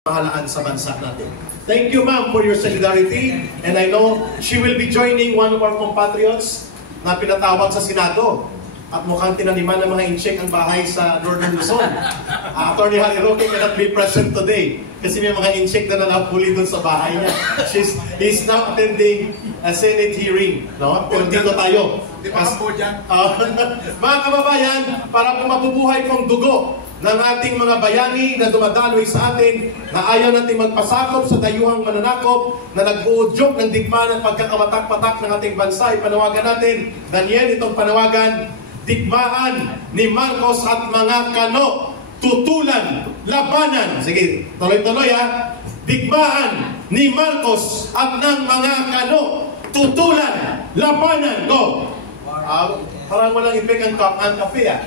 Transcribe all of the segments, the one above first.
pamahalaan sa bansa natin. Thank you, ma'am, for your solidarity. And I know she will be joining one of our compatriots na pinatawag sa Senado. At mukhang tinaniman ng mga incheck ang bahay sa Northern Luzon. Attorney Harry Roque cannot be present today kasi may mga incheck na nalapuli doon sa bahay niya. He's now attending a Senate hearing. No? Pero dito tayo. Mga kababayan, para po mabubuhay pong dugo ng ating mga bayani na dumadaloy sa atin, na ayaw natin magpasakop sa dayuhang mananakop, na nag-uudyok ng digmaan at pagkakamatak-patak ng ating bansa, ipanawagan natin. Daniel, itong panawagan, digmaan ni Marcos at mga kano, tutulan, labanan. Sige, tuloy-tuloy ha. Digmaan ni Marcos at ng mga kano, tutulan, labanan. Go! Parang walang effect ang kape ha.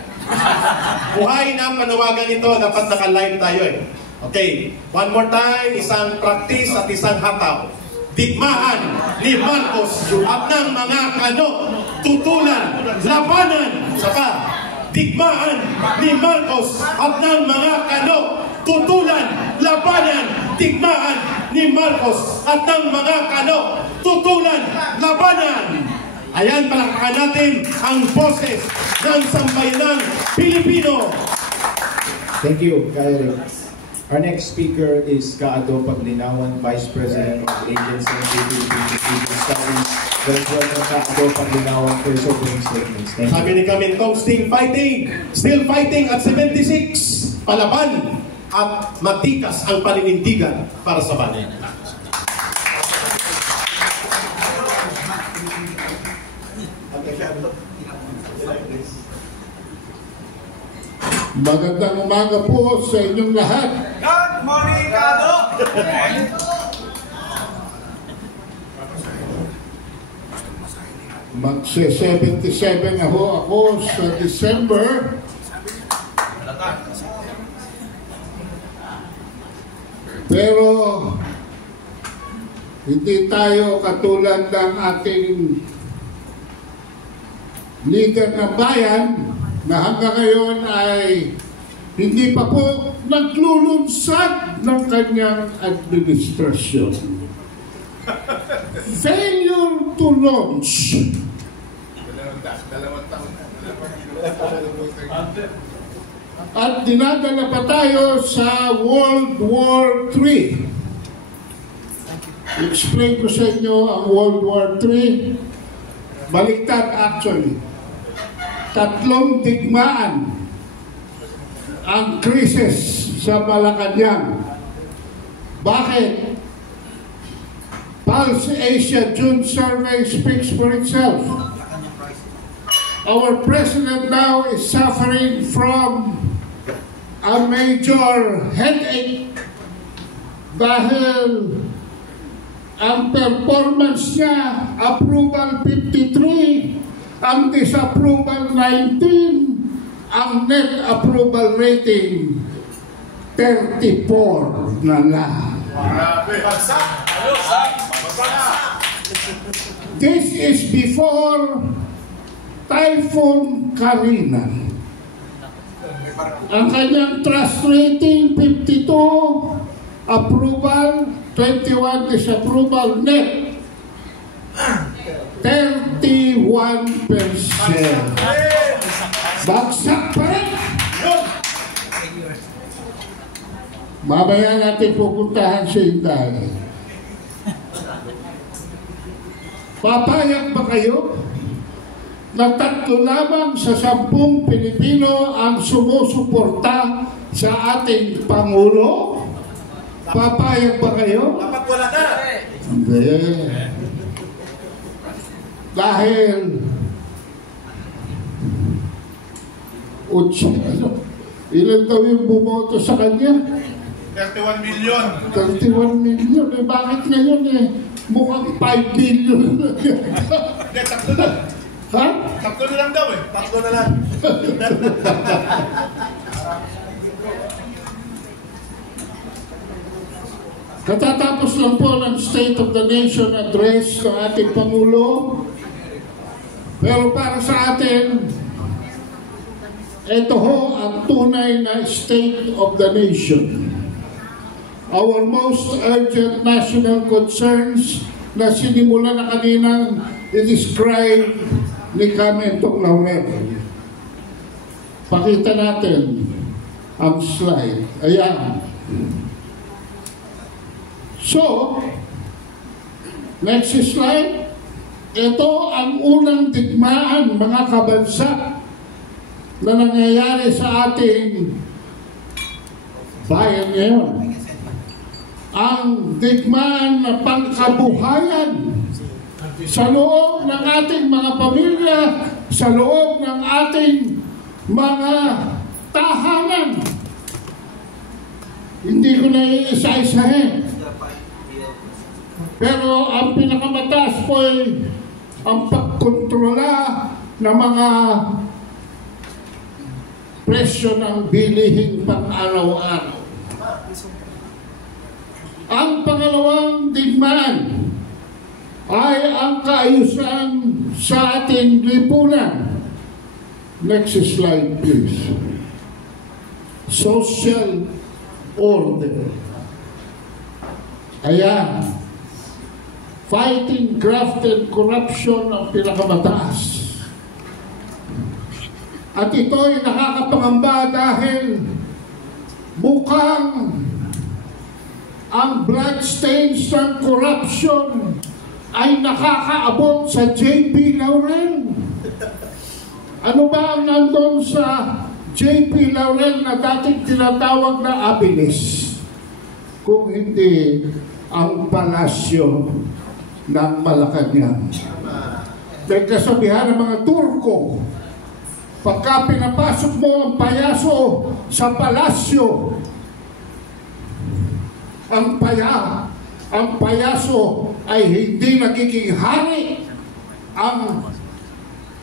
Buhay na panawagan ito, dapat naka-live tayo eh. Okay, one more time, isang practice at isang hataw. Digmaan ni Marcos at ng mga kano, tutulan, labanan. Saka, digmaan ni Marcos at ng mga kano, tutulan, labanan. Digmaan ni Marcos at ng mga kano, tutulan, labanan. Ayan, palakpakan natin ang boses ng sambayanang Pilipino. Thank you, Kyle. Our next speaker is Kaado Paglinawan, Vice President of the Agency of Philippine Studies. Let's welcome Kaado Paglinawan for his opening statements. Thank you. Sabi ni Kamintong, still fighting at 76, palaban at matikas ang paninindigan para sa bayan. Magandang umaga po sa inyong lahat. Good morning, Kado! Magse-77 ako sa December. Pero hindi tayo katulad ng ating leader ng bayan na hanggang ngayon ay hindi pa po naglulunsad ng kanyang administrasyon. Failure to launch. At dinadala pa tayo sa World War III. Explain ko sa inyo ang World War III. Baliktad actually. 3 digmaan ang krisis sa Malacanang. Bakit? Pulse Asia June survey speaks for itself. Our president now is suffering from a major headache dahil ang performance niya, approval 53, ang disapproval 19, ang net approval rating 34 na lang. This is before Typhoon Karina. Ang kanyang trust rating 52, approval 21, disapproval net 31%. Bagsak pa rin. Mamaya natin pupuntahan sa Inday. Papayag ba kayo na 3 lamang sa 10 Pilipino ang sumusuporta sa ating Pangulo? Papayag ba kayo? Dapat wala na. Hindi. Dahil ilan daw yung bumoto sa kanya? 31 million. 31 million. Eh, bakit ngayon mukhang 5 billion? Hindi, 3 lang. Ha? 3 na lang daw eh. 3 na lang. Katatapos lang po ng State of the Nation address ng ating Pangulo. Pero para sa atin, ito ho ang tunay na State of the Nation. our most urgent national concerns na sinimula na kaninang i-describe ni Kamentong Laurel. Pakita natin ang slide. Ayan. So, next slide. Ito ang unang digmaan, mga kabansa, na nangyayari sa ating bayan ngayon. Ang digmaan na pangkabuhayan sa loob ng ating mga pamilya, sa loob ng ating mga tahanan. Hindi ko na iisa-isahin. Pero ang pinakamataas po ay ang pagkontrola ng mga presyo ng bilihin pang-araw-araw. Ang pangalawang digmaan ay ang kaayusan sa ating lipunan. Next slide, please. Social order. Ayan. Fighting graft and corruption ang pinakamataas. At ito'y nakakapangamba dahil mukhang ang bloodstains ng corruption ay nakakaabot sa J.P. Laurel. Ano ba ang nandun sa J.P. Laurel na dating tinatawag na Abilis? Kung hindi ang palasyo ng Malacanang. Dahil kasabihan ng mga Turko, pagka pinapasok mo ang payaso sa palasyo, ang payaso ay hindi nagiging hari, ang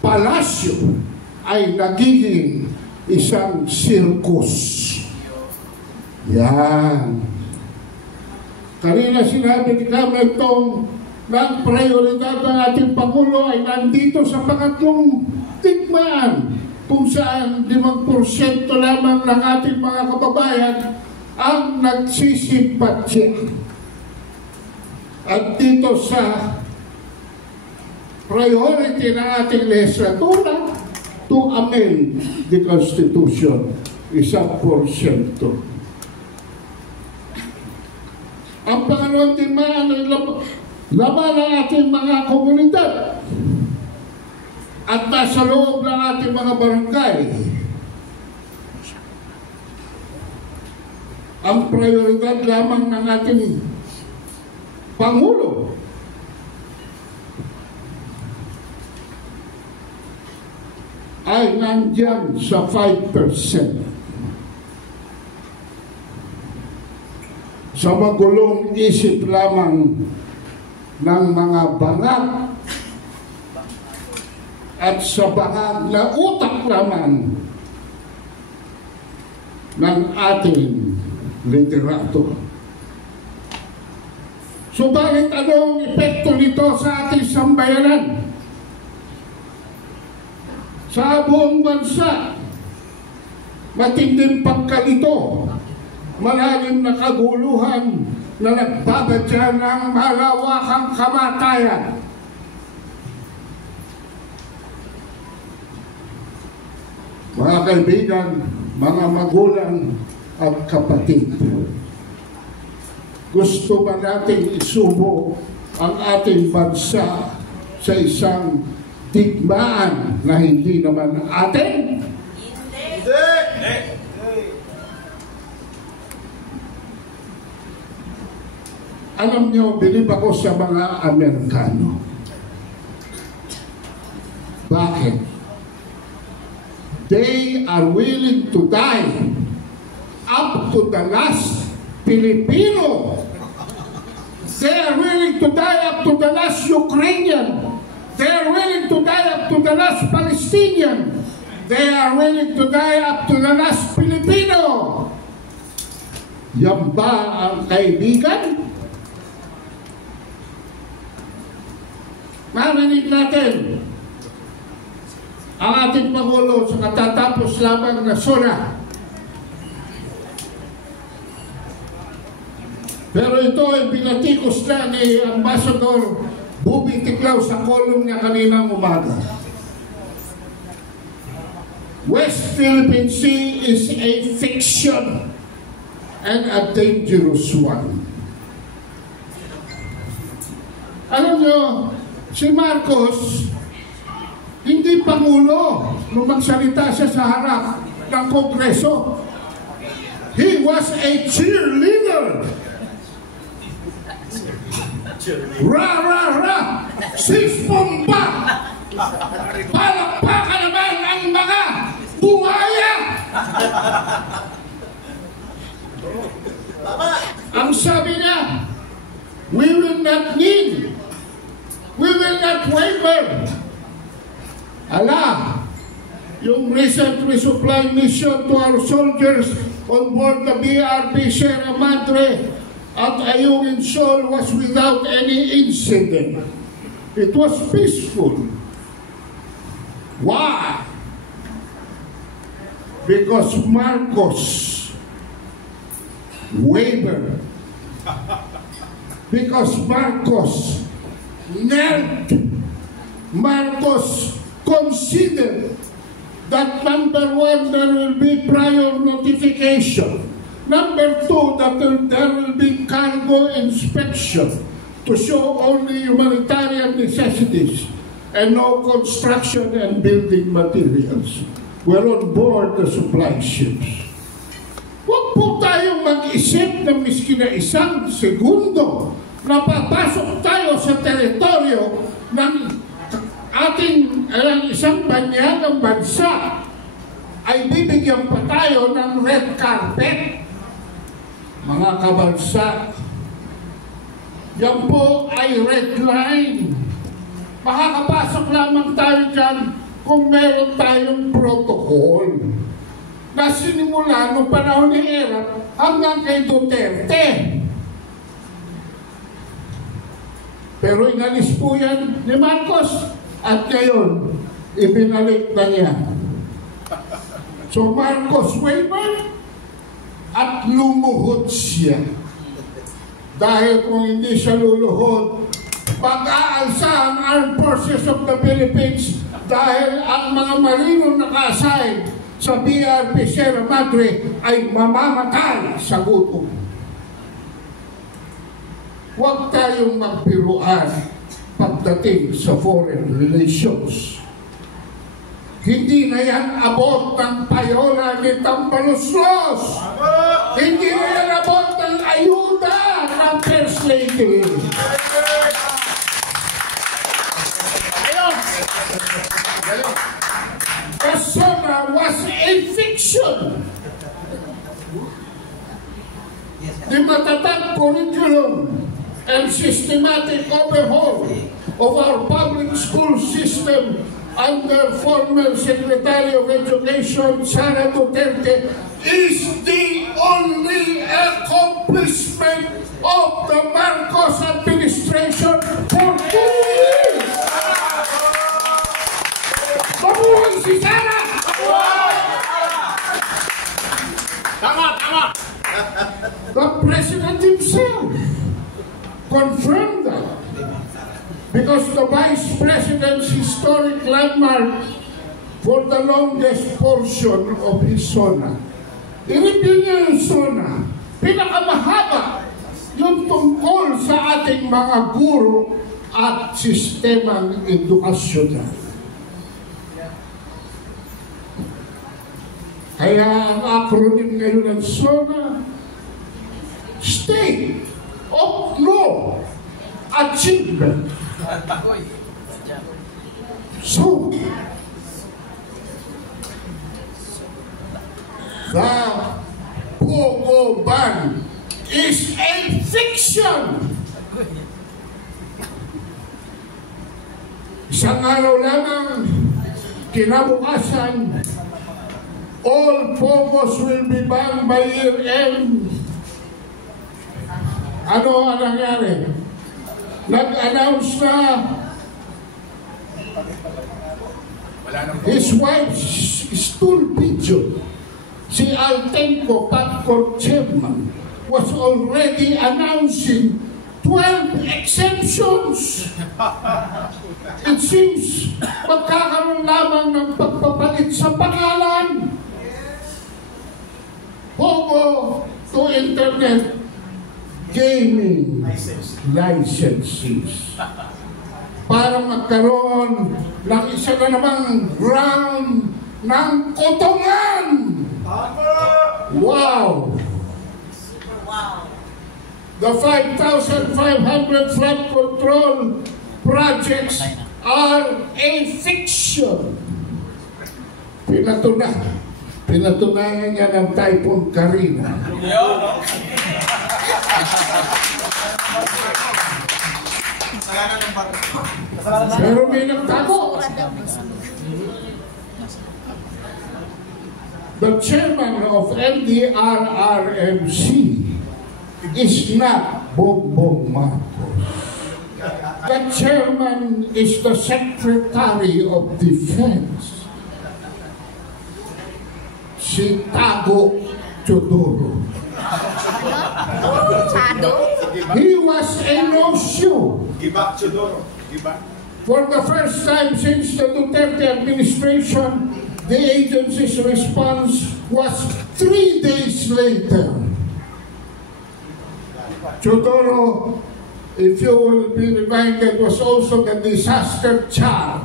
palasyo ay nagiging isang sirkus. Yan. Kanina sinabi ni Kamentong na ang prioridad ng ating Pangulo ay nandito sa pangatlong digmaan, kung saan 5% lamang ng ating mga kababayan ang nagsisimpatya. At dito sa priority ng ating legislatura to amend the Constitution, 1%. Ang pangalawang digmaan ay laban ng ating mga komunidad at nasa loob ng ating mga barangay. Ang prioridad lamang ng ating Pangulo ay nandiyan sa 5%. Sa magulong isip lamang ng mga bangag at sa bangag na utak lamang ng ating literato. Subalit anong epekto nito sa ating sambayanan? Sa buong bansa, matinding pagkalito, malalim na kaguluhan na nagbabadya ng malawakang kamatayan. Mga kaibigan, mga magulang at kapatid, gusto ba natin isubo ang ating bansa sa isang digmaan na hindi naman atin? Hindi! Alam nyo, bilib ako sa mga Amerikano. Bakit? They are willing to die up to the last Filipino. They are willing to die up to the last Ukrainian. They are willing to die up to the last Palestinian. They are willing to die up to the last Filipino. Yan ba ang kaibigan? Marinig natin ang ating Pangulo sa katatapos lamang na SONA. Pero ito ay pinatikos na ni Ambassador Bubi Tiklaw sa column niya kaninang umaga. West Philippine Sea is a fiction and a dangerous one. Alam nyo, si Marcos, hindi pangulo nung magsalita siya sa harap ng Kongreso. He was a cheerleader. Ra, ra, ra! Sis Bomba! Palakpakan naman ang mga buhaya! Ang sabi niya, we will not need, we will not waver. Ala, yung recent resupply mission to our soldiers on board the BRP Sierra Madre at Ayungin Shoal was without any incident. It was peaceful. Why? Because Marcos wavered. Because Marcos knelt. Marcos considered that number one, there will be prior notification. Number two, that there will be cargo inspection to show only humanitarian necessities and no construction and building materials were on board the supply ships. Huwag po tayong mag-isip na miski na isang segundo na papasok tayo sa teritoryo ng ating isang banyagang bansa ay bibigyan pa tayo ng red carpet. Mga kabansa, yan po ay red line. Makakapasok lamang tayo dyan kung meron tayong protocol na sinimula noong panahon ni Erap hanggang kay Duterte. Pero inalis po yan ni Marcos at ngayon ibinalik na niya. So Marcos wavered at lumuhod siya. Dahil kung hindi siya luluhod, pag-aalsa ang Armed Forces of the Philippines dahil ang mga marinong naka-assign sa BRP Sierra Madre ay mamamatay sa gutom. Huwag tayong magbiruan pagdating sa foreign relations. Hindi na yan abot ng payola ni Tambaluslos. Hindi na yan abot ng ayuda ng First Lady. Persona was a fiction. The matatag curriculum and systematic overhaul of our public school system under former Secretary of Education Sara Duterte is the only accomplishment of the Marcos administration for 2 years. Mabuhay si Sara! Tama, tama! The President himself confirmed that. Because the Vice President's historic landmark for the longest portion of his zona. I-review niya yung zona. Pinakamahaba yung tungkol sa ating mga guro at sistemang edukasyonal. Kaya ang acronym ngayon ng zona, State of Law Achievement. So, the Pogo ban is a fiction. Isang araw lamang, kinabukasan, all Pogos will be banned by year end. Ano ang nangyari? Nag-announce na his wife's stool video, si Altenco Patcor Chairman, was already announcing 12 exemptions. It seems magkakaroon lamang ng pagpapalit sa pangalan. Pogo to internet gaming licenses. Para magkaroon ng isa na namang round ng kotongan. Wow! The 5,500 flood control projects are a fiction. Pinatunayan niya ng Typhoon Karina. Pero may nagtago. The chairman of NDRRMC is not Bongbong Marcos. The chairman is the Secretary of Defense, si Tago Teodoro. He was a no-show. For the first time since the Duterte administration, the agency's response was 3 days later. Teodoro, if you will be reminded, was also the disaster child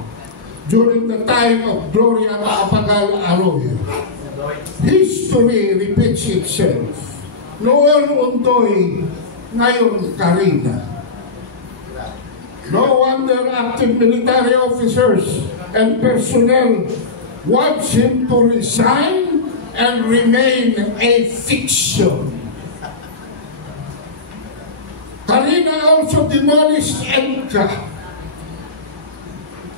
during the time of Gloria Macapagal Arroyo. History repeats itself. Noon Undoy, ngayon Karina. No wonder active military officers and personnel wants him to resign and remain a fiction. Karina also demolished EDCA,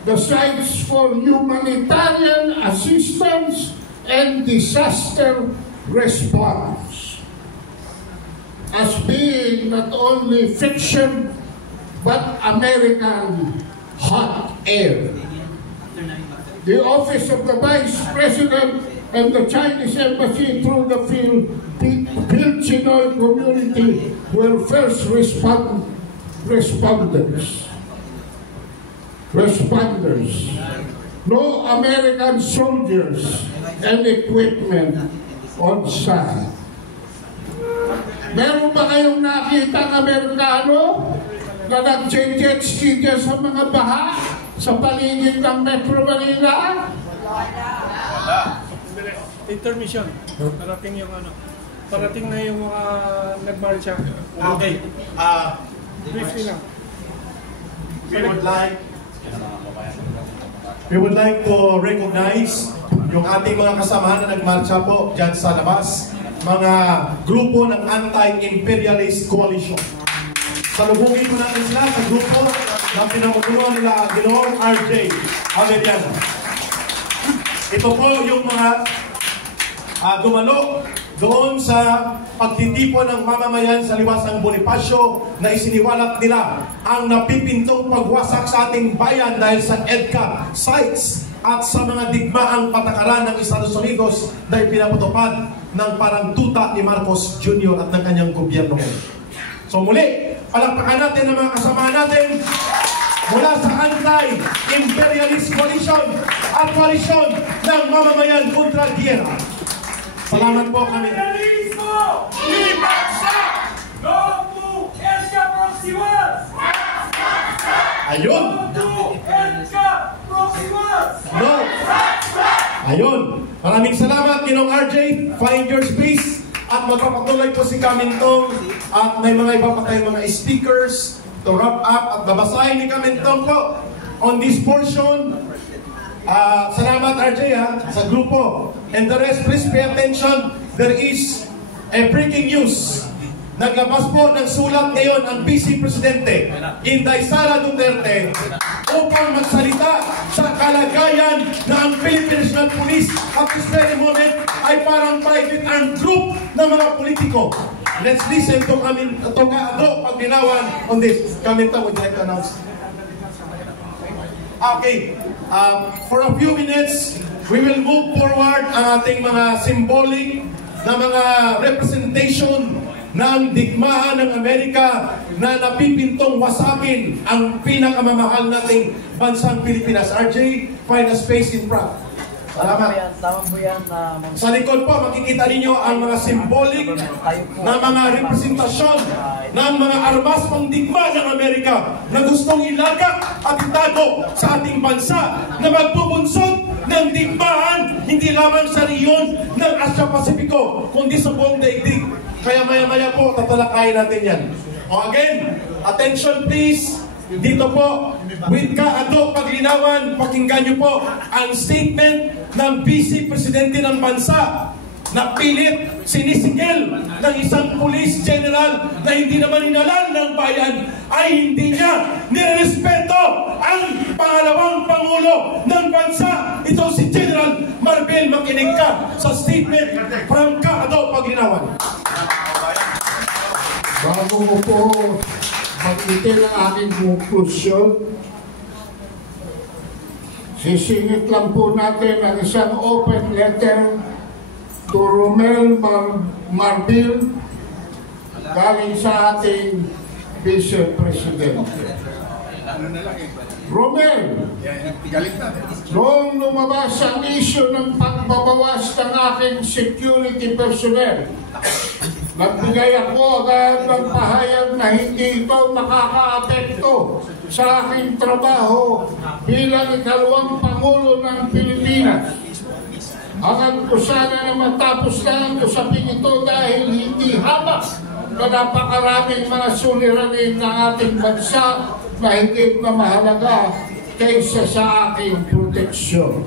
the sites for humanitarian assistance and disaster response, as being not only fiction but American hot air. The Office of the Vice President and the Chinese Embassy through the Phil-Chinoy community were first responders. No American soldiers and equipment on site. Meron ba kayong nakita ng Amerikano na nag-jet ski dyan sa mga baha sa paligid ng Metro Manila? Intermission. Parating yung parating na yung mga nagmarcha. Okay. Briefly lang. We would like to recognize yung ating mga kasamahan na nagmarcha po dyan sa labas, mga grupo ng Anti-Imperialist Coalition. Salubungin mo natin sila sa grupo na pinamumunuan nila Ginoong RJ Avellano. Ito po yung mga dumalo doon sa pagtitipon ng mamamayan sa liwasang Bonifacio na isiniwalat nila ang napipintong pagwasak sa ating bayan dahil sa EDCA sites at sa mga digmaang patakaran ng Estados Unidos na ipinapatupad ng parang tuta ni Marcos Jr. at ng kanyang gobyerno. So muli, palakpakan natin ang mga kasama natin mula sa Anti-Imperialist Coalition at Coalition ng Mamamayan kontra Giyera. Salamat po kami. Imperialismo! Ibagsak! No to EDCA Proximas! Ayun! No to EDCA Proximas! No! Ayun! Maraming salamat, Ginong RJ. Find your space. At magpapatuloy po si Kamintong at may mga iba pa tayong mga speakers to wrap up at babasahin ni Kamintong po on this portion. Salamat RJ sa grupo. And the rest, please pay attention. There is a breaking news. Naglabas po ng sulat ngayon ang Vice Presidente Inday Sara Duterte upang magsalita sa kalagayan na ang Philippine National Police at this very moment ay parang private armed group ng mga politiko. Let's listen to Kaado Paglinawan on this. Kamintong, would you like to announce? Okay. For a few minutes, we will move forward ang ating mga symbolic na mga representation na ang digmaan ng Amerika na napipintong wasakin ang pinakamamahal nating bansang Pilipinas. RJ, find a space in front. Salamat. Tama po yan. Sa likod po, makikita ninyo ang mga symbolic na mga representasyon ng mga armas pangdigma ng Amerika na gustong ilagak at itago sa ating bansa na magbubunsod ng digmaan hindi lamang sa riyon ng Asia-Pasipiko kundi sa buong daigdig. Kaya maya-maya po, tatalakayin natin yan. O again, attention please. Dito po, with Kaado Paglinawan, pakinggan niyo po ang statement ng Vice Presidente ng bansa na pilit sinisigil ng isang police general na hindi naman inalan ng bayan ay hindi niya nirespeto ang pangalawang Pangulo ng bansa. Ito si General Marbel. Makinig ka sa statement from Kaado Paglinawan. Bago ko po mag-itin ang aking konklusyon, sisingit lang po natin ang isang open letter to Romel Marbil galing sa ating Vice Presidente. Romel, noong lumabas ang issue ng pagbabawas ng aking security personnel, nagbigay ako agad ng pahayag na hindi ito makakaapekto sa aking trabaho bilang ikalawang Pangulo ng Pilipinas. Agad ko sana na matapos na ang usapin ito dahil hindi habak na napakaraming mga suliranin ng ating bansa na higit na mahalaga kaysa sa aking proteksyon.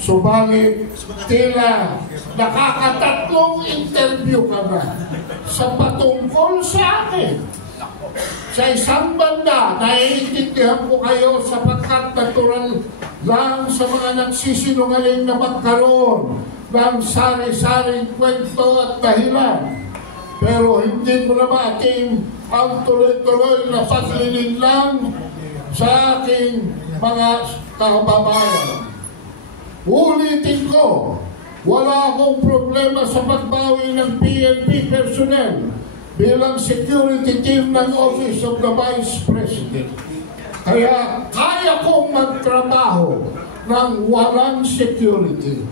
Subalit, tila nakakatatlong interview ka na sa patungkol sa akin. Sa isang banda, naiintindihan ko kayo sapagkat natural lang sa mga nagsisinungaling na magkaroon ng sari-saring kwento at dahilan. Pero hindi ko na maating ang tuloy-tuloy na paglilinlang sa aking mga kababayan. Ulitin ko, wala akong problema sa pagbawi ng PNP personnel bilang security team ng Office of the Vice President. Kaya kaya kong magtrabaho ng walang security.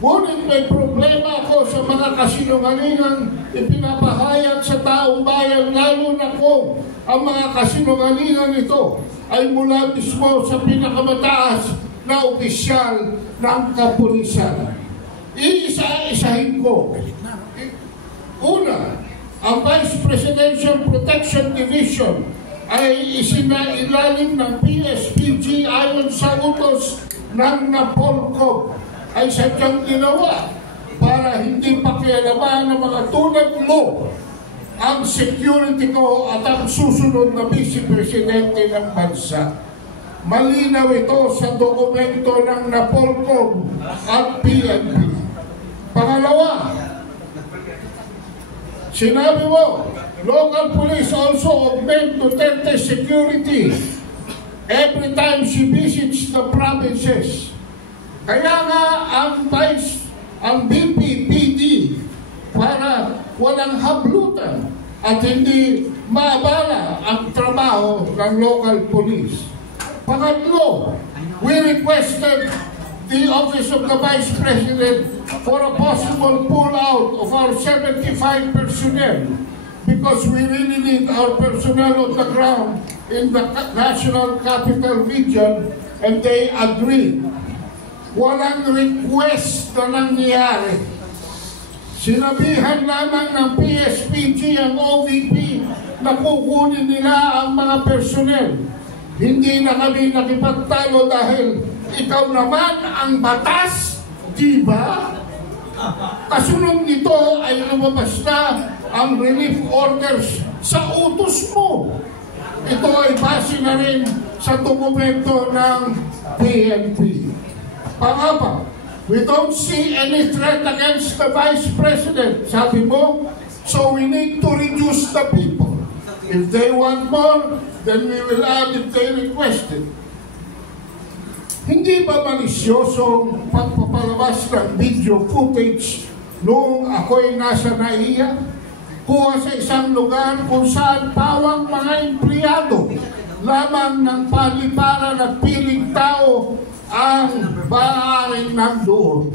Ngunit may problema ako sa mga kasinungalingang ipinapahayag sa taong bayan, lalo na kung ang mga kasinungalingan ito ay mula mismo sa pinakamataas na opisyal ng kapulisan. Iisa-isahin ko. Una, ang Vice Presidential Protection Division ay isinailalim ng PSPG ayon sa utos ng Napolcom ay sadyang ginawa para hindi pakialaman ng mga tulad mo ang security ko at ang susunod na Vice Presidente ng bansa. Malinaw ito sa dokumento ng Napolcom at PNP. Pangalawa, sinabi mo, local police also augment Duterte security every time she visits the provinces. Kaya nga ang BPPD para walang hablutan at hindi maabala ang trabaho ng local police. Pangatlo, we requested the Office of the Vice President for a possible pull-out of our 75 personnel because we really need our personnel on the ground in the National Capital Region, and they agreed. Walang request na nangyari. Sinabihan lamang ng PSPG ang OVP na kukunin nila ang mga personnel. Hindi na kami nakipagtalo dahil ikaw naman ang batas, di ba? Kasunod nito ay lumabas na ang relief orders sa utos mo. Ito ay base na rin sa dokumento ng PNP. Pangapa, we don't see any threat against the Vice President, sabi mo, so we need to reduce the people. If they want more, then we will add if they request it. Hindi ba malisyosong pagpapalabas ng video footage noong ako'y nasa NAIA? kuha sa isang lugar kung saan pawang mga empleyado lamang ng paliparan at piling tao ang maaaring nandoon.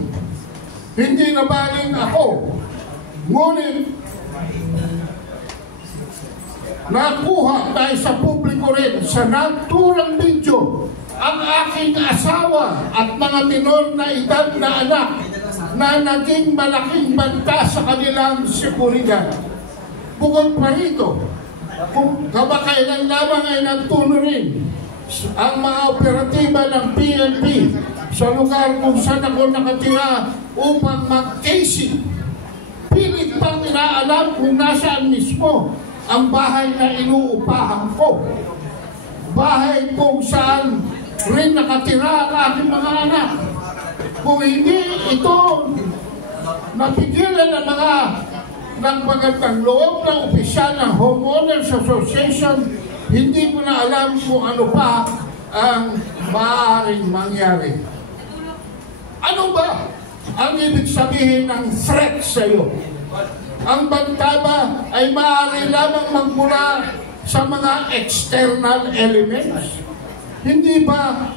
Hindi na baling ako, ngunit nakuha dahil sa publiko rin sa naturang video ang aking asawa at mga minor na edad na anak na naging malaking banta sa kanilang seguridad. Bukod pa rito, kung kamakailan lamang ay nagtuloy rin ang mga operatiba ng PNP sa lugar kung saan ako nakatira upang mag-casing. Pilit pang inaalam kung nasaan mismo ang bahay na inuupahan ko. Bahay kung saan rin nakatira ang aking mga anak. Kung hindi ito napigilan ng mga ng magandang loob ng opisyal ng Homeowners Association, hindi ko na alam kung ano pa ang maaaring mangyari. Ano ba ang ibig sabihin ng threat sa iyo? Ang banta ba ay maaari lamang magmula sa mga external elements? Hindi ba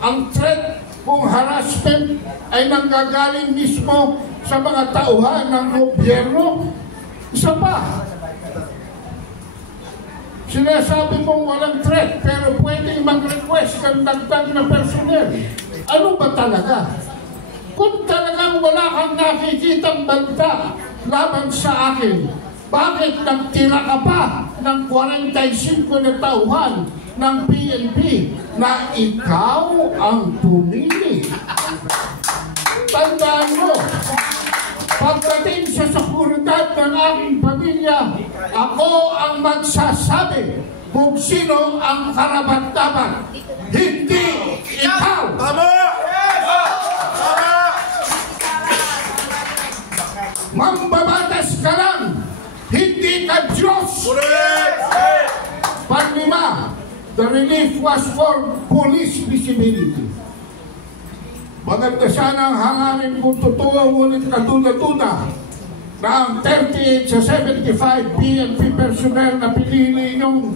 ang threat kung harassment ay nanggagaling mismo sa mga tauhan ng gobyerno? Isa pa, sinasabi mong walang threat pero pwedeng mag-request ng dagdag na personnel. Ano ba talaga? Kung talagang wala kang nakikitang banta laban sa akin, bakit nagtira ka pa ng 45 na tauhan ng PNP na ikaw ang pumili? Tandaan mo, pagdating sa seguridad ng aking pamilya, ako ang magsasabi kung sino ang karapat-dapat, hindi ikaw! Tama! Mambabatas ka lang, hindi ka Diyos! Panglima, the relief was for police visibility. Maganda sana ang hangarin kung totoo, ngunit kaduda-duda na ang 38 sa 75 PNP personnel na pinili yung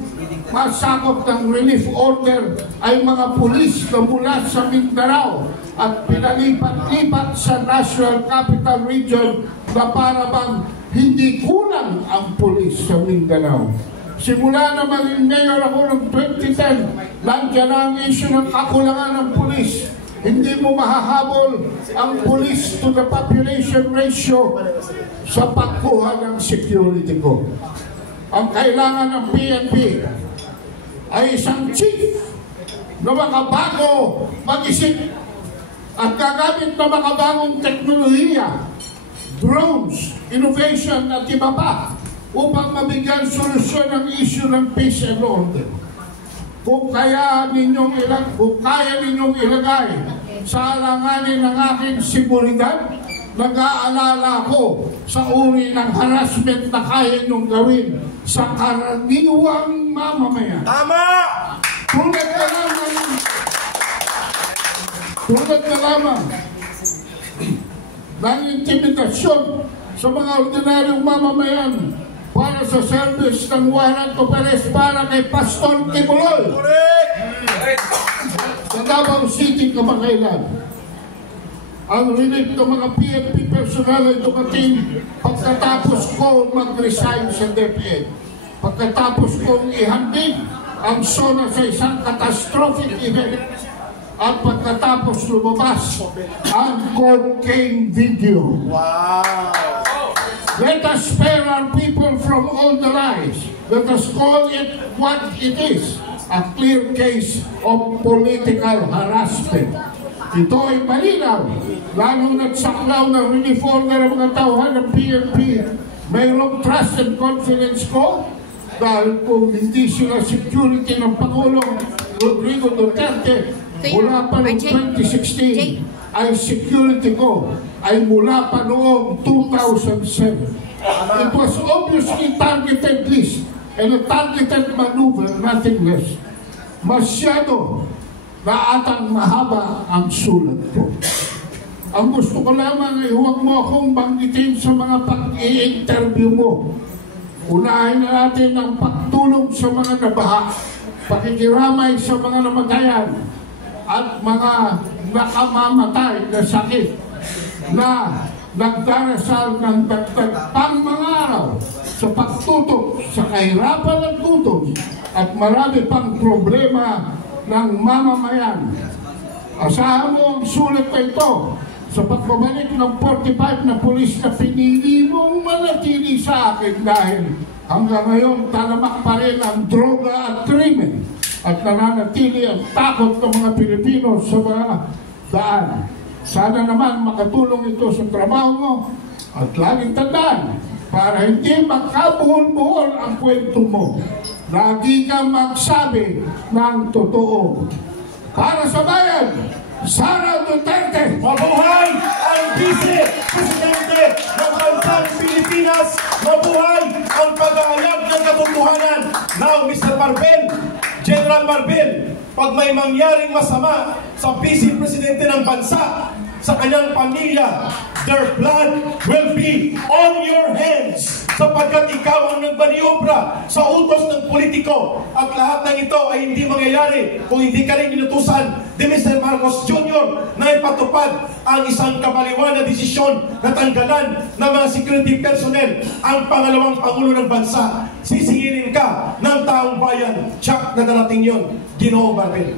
masakop ng relief order ay mga pulis na mula sa Mindanao at pinalipat-lipat sa National Capital Region na para bang hindi kulang ang pulis sa Mindanao. Simula na maging mayor ako ng 2010, nandiyan na ang issue ng kakulangan ng pulis. Hindi mo mahahabol ang police to the population ratio sa pagkuha ng security ko. Ang kailangan ng PNP ay isang chief na makabago mag-isip at gagamit na makabagong teknolohiya, drones, innovation at iba pa upang mabigyan solusyon ang issue ng peace and order. Kung kaya ninyong ilagay sa alanganin ng aking seguridad, nag-aalala ko sa uri ng harassment na kaya nyong gawin sa karaniwang mamamayan. Tama! Tulad na lamang ng intimidasyon sa mga ordinaryong mamamayan para sa service ng warrant of arrest para kay Pastor Kibuloy sa Davao City, kamakailan. Ang relief ng mga PNP personnel ay dumating pagkatapos ko mag-resign sa DepEd. Pagkatapos kong ihanding ang SONA sa isang catastrophic event at pagkatapos lumabas ang cocaine video. Wow! Let us spare our people from all the lies. Let us call it what it is, a clear case of political harassment. Ito ay malinaw, lalo na't saklaw ng relief order ng mga tauhan ng PNP. Mayroong trust and confidence ko dahil kung hindi sila security ng Pangulong Rodrigo Duterte mula pa noong 2016, ay security ko ay mula pa noong 2007. It was obviously targeted list and a targeted maneuver, nothing less. Masyado na atang mahaba ang sulat ko. ang gusto ko lamang ay huwag mo akong banggitin sa mga pag-i-interview mo. Unahin na natin ang pagtulong sa mga nabaha, pakikiramay sa mga namatayan, at mga nakamamatay na sakit na nagdarasal ng dagdag pang mga araw sa pagtutok sa kahirapan ng gutom at marami pang problema ng mamamayan. Asahan mo ang sulit na ito sa pagbabalik ng 45 na pulis na pinili mong manatili sa akin dahil hanggang ngayon talamak pa rin ang droga at krimen at nananatili ang takot ng mga Pilipino sa mga daan. Sana naman makatulong ito sa trabaho mo at laging tandaan para hindi magkabuhol-buhol ang kwento mo. Lagi kang magsabi ng totoo. Para sa bayan, Sara Duterte! Mabuhay ang Vice Presidente ng bansang Pilipinas! Mabuhay ang pag-aayag ng katotohanan! Now, Mr. Marbel, General Marbel, pag may mangyaring masama sa Vice Presidente ng bansa, sa kanyang pamilya, their blood will be on your hands sapagkat ikaw ang nagbaniobra sa utos ng politiko at lahat ng ito ay hindi mangyayari kung hindi ka rin inutusan ni Mr. Marcos Jr. na ipatupad ang isang kabaliwan na desisyon na tanggalan ng mga security personnel ang pangalawang Pangulo ng bansa. Sisingilin ka ng taong bayan. Tsak na darating yun, Ginoong Marbel.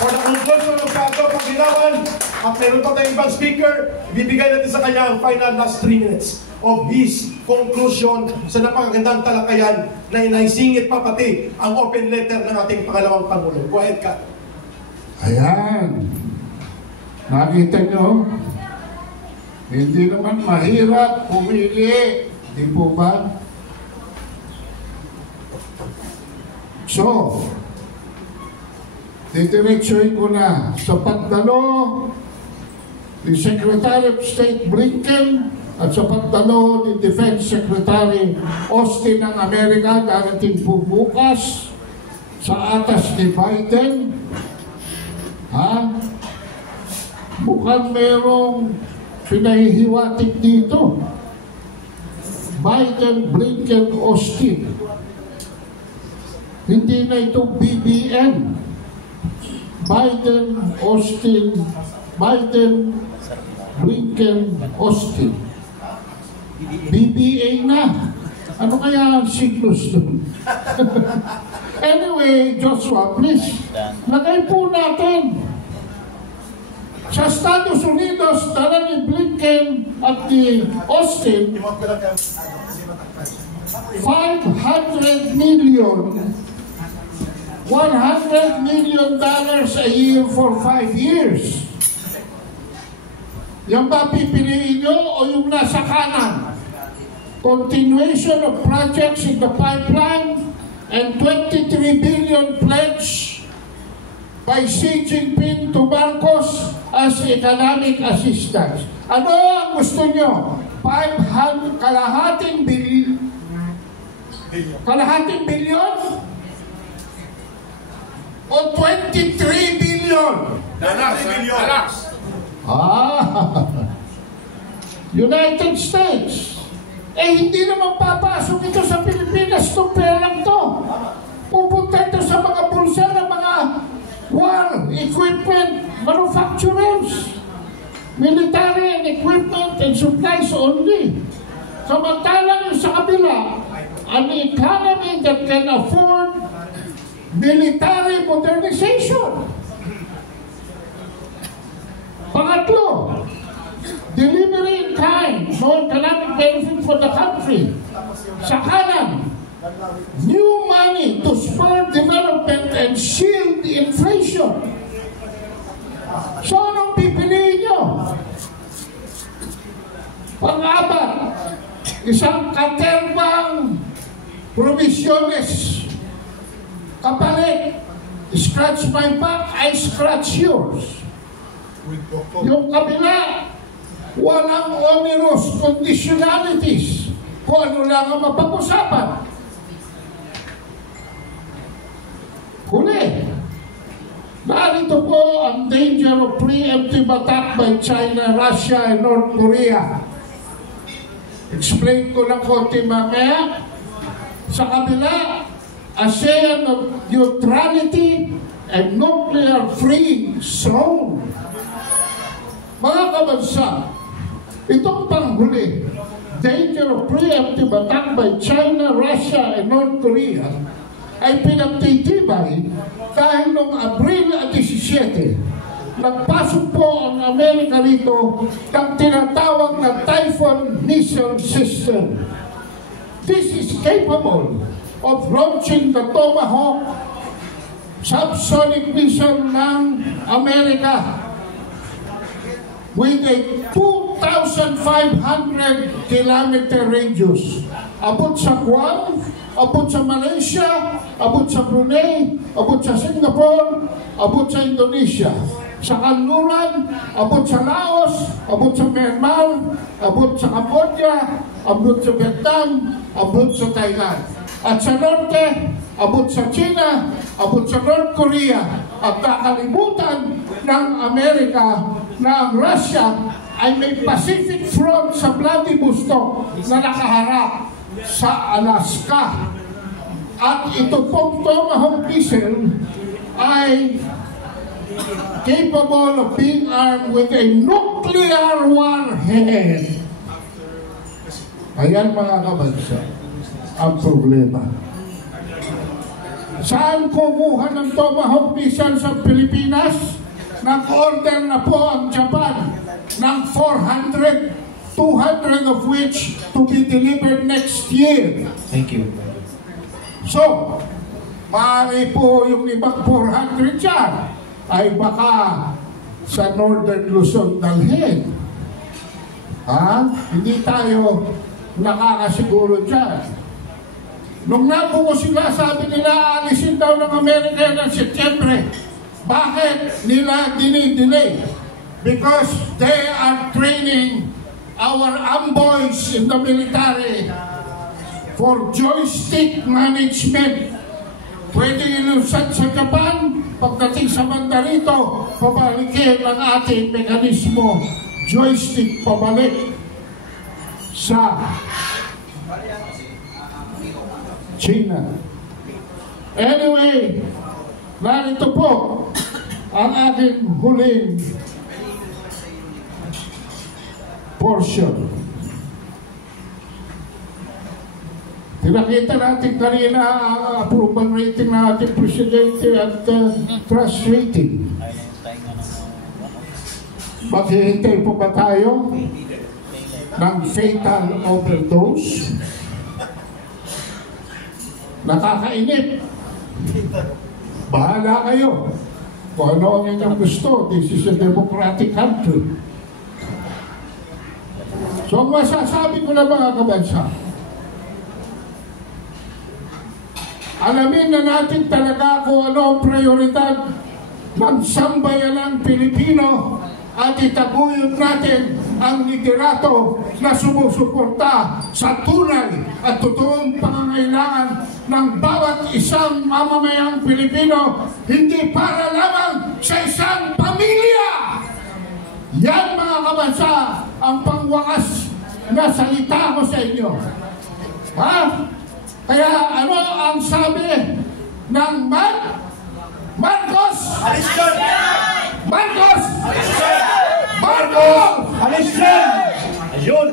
For the conclusion of Kato Paglinawan, at meron pa tayong ibang speaker, bibigay natin sa kanya ang final last 3 minutes of his conclusion sa napakagandang talakayan na inaisingit pa pati ang open letter ng ating pangalawang Pangulo. Go ahead, Kat. Ayan. Nakita nyo? Hindi naman mahirap pumili. Di po ba? So, didiretsuhin ko na sa pagdalo ni Secretary of State Blinken at sa pagdalo ni Defense Secretary Austin ng Amerika darating po bukas sa atas ni Biden. Mukhang merong pinahihiwatig dito. Biden, Blinken, Austin. Hindi na ito BBN. Biden, Austin, Biden, Blinken, Austin. BBA na. Ano kaya ang signals doon? Anyway, Joshua, please, lagay po natin. Sa Estados Unidos, dala ni Blinken at ni Austin, $500 million a year for 5 years. Yan ba pipiliin nyo o yung nasa kanan? Continuation of projects in the pipeline and 23 billion pledge by Xi Jinping to Marcos as economic assistance. Ano ang gusto nyo? Kalahating billion? O 23 billion? Relax. United States. Hindi naman papasok ito sa Pilipinas. Itong perang to. Pupunta ito sa mga bulsa ng mga war equipment manufacturers. Military and equipment and supplies only. Samantalang sa kabila, an economy that can afford military modernization. Pangatlo, delivery in kind, no economic benefit for the country. Sa kanan, new money to spur development and shield inflation. So anong pipiliin nyo? Pang-apat, isang katerbang provisiones. Kapalit, scratch my back, I scratch yours. Yung kabila, walang onerous conditionalities. Kung ano lang ang mapag-usapan. Huli, narito po ang danger of of preemptive attack by China, Russia, and North Korea. Explain ko lang konti mamaya. Sa kabila, ASEAN of neutrality and nuclear-free zone. Mga kabansa, itong panghuli, danger of preemptive attack by China, Russia, and North Korea ay pinagtitibay dahil noong Abril 17, nagpasok po ang Amerika rito ng tinatawag na Typhoon missile system. This is capable of launching the Tomahawk subsonic missile ng Amerika with a 2,500 kilometer radius. Abot sa Guam, abot sa Malaysia, abot sa Brunei, abot sa Singapore, abot sa Indonesia. Sa Kanluran, abot sa Laos, abot sa Myanmar, abot sa Cambodia, abot sa Vietnam, abot sa Thailand. At sa norte, abot sa China, abot sa North Korea. At kakalimutan ng Amerika na ang Russia ay may Pacific Front sa Vladivostok na nakaharap sa Alaska. At ito pong Tomahawk missile ay capable of being armed with a nuclear warhead. Ayan mga kabansa, ang problema. Saan kukuha ng Tomahawk missile sa Pilipinas? Nag-order na po ang Japan ng 400, 200 of which to be delivered next year. Thank you. So, maaari po yung ibang 400 dyan ay baka sa Northern Luzon dalhin. Hindi tayo nakakasiguro dyan. Nung nabuko sila, sabi nila, alisin daw ng Amerika ng Setyembre. Bakit nila dinidelay? Because they are training our amboys in the military for joystick management. Pwede ilusad sa Japan, pagdating sa banda rito, pabalikin ang ating mekanismo, joystick pabalik sa China. Anyway, narito po ang aking huling portion. Pinakita natin kanina ang approval rating ng ating presidente at trust rating. Maghihintay po ba tayo ng fatal overdose? Nakakainip. Bahala kayo. Kung ano ang inyong gusto, this is a democratic country. So ang masasabi ko na mga kabansa, alamin na natin talaga kung ano ang prioridad ng sambayanang Pilipino at itaguyod natin ang liderato na sumusuporta sa tunay at totoong pangangailangan ng bawat isang mamamayang Pilipino, hindi para lamang sa isang pamilya. Yan mga kabansa ang pangwakas na salita ko sa inyo. Kaya ano ang sabi ng Marcos? Alis dyan! Marcos! Alis dyan! Marcos! Alis dyan! Ayun!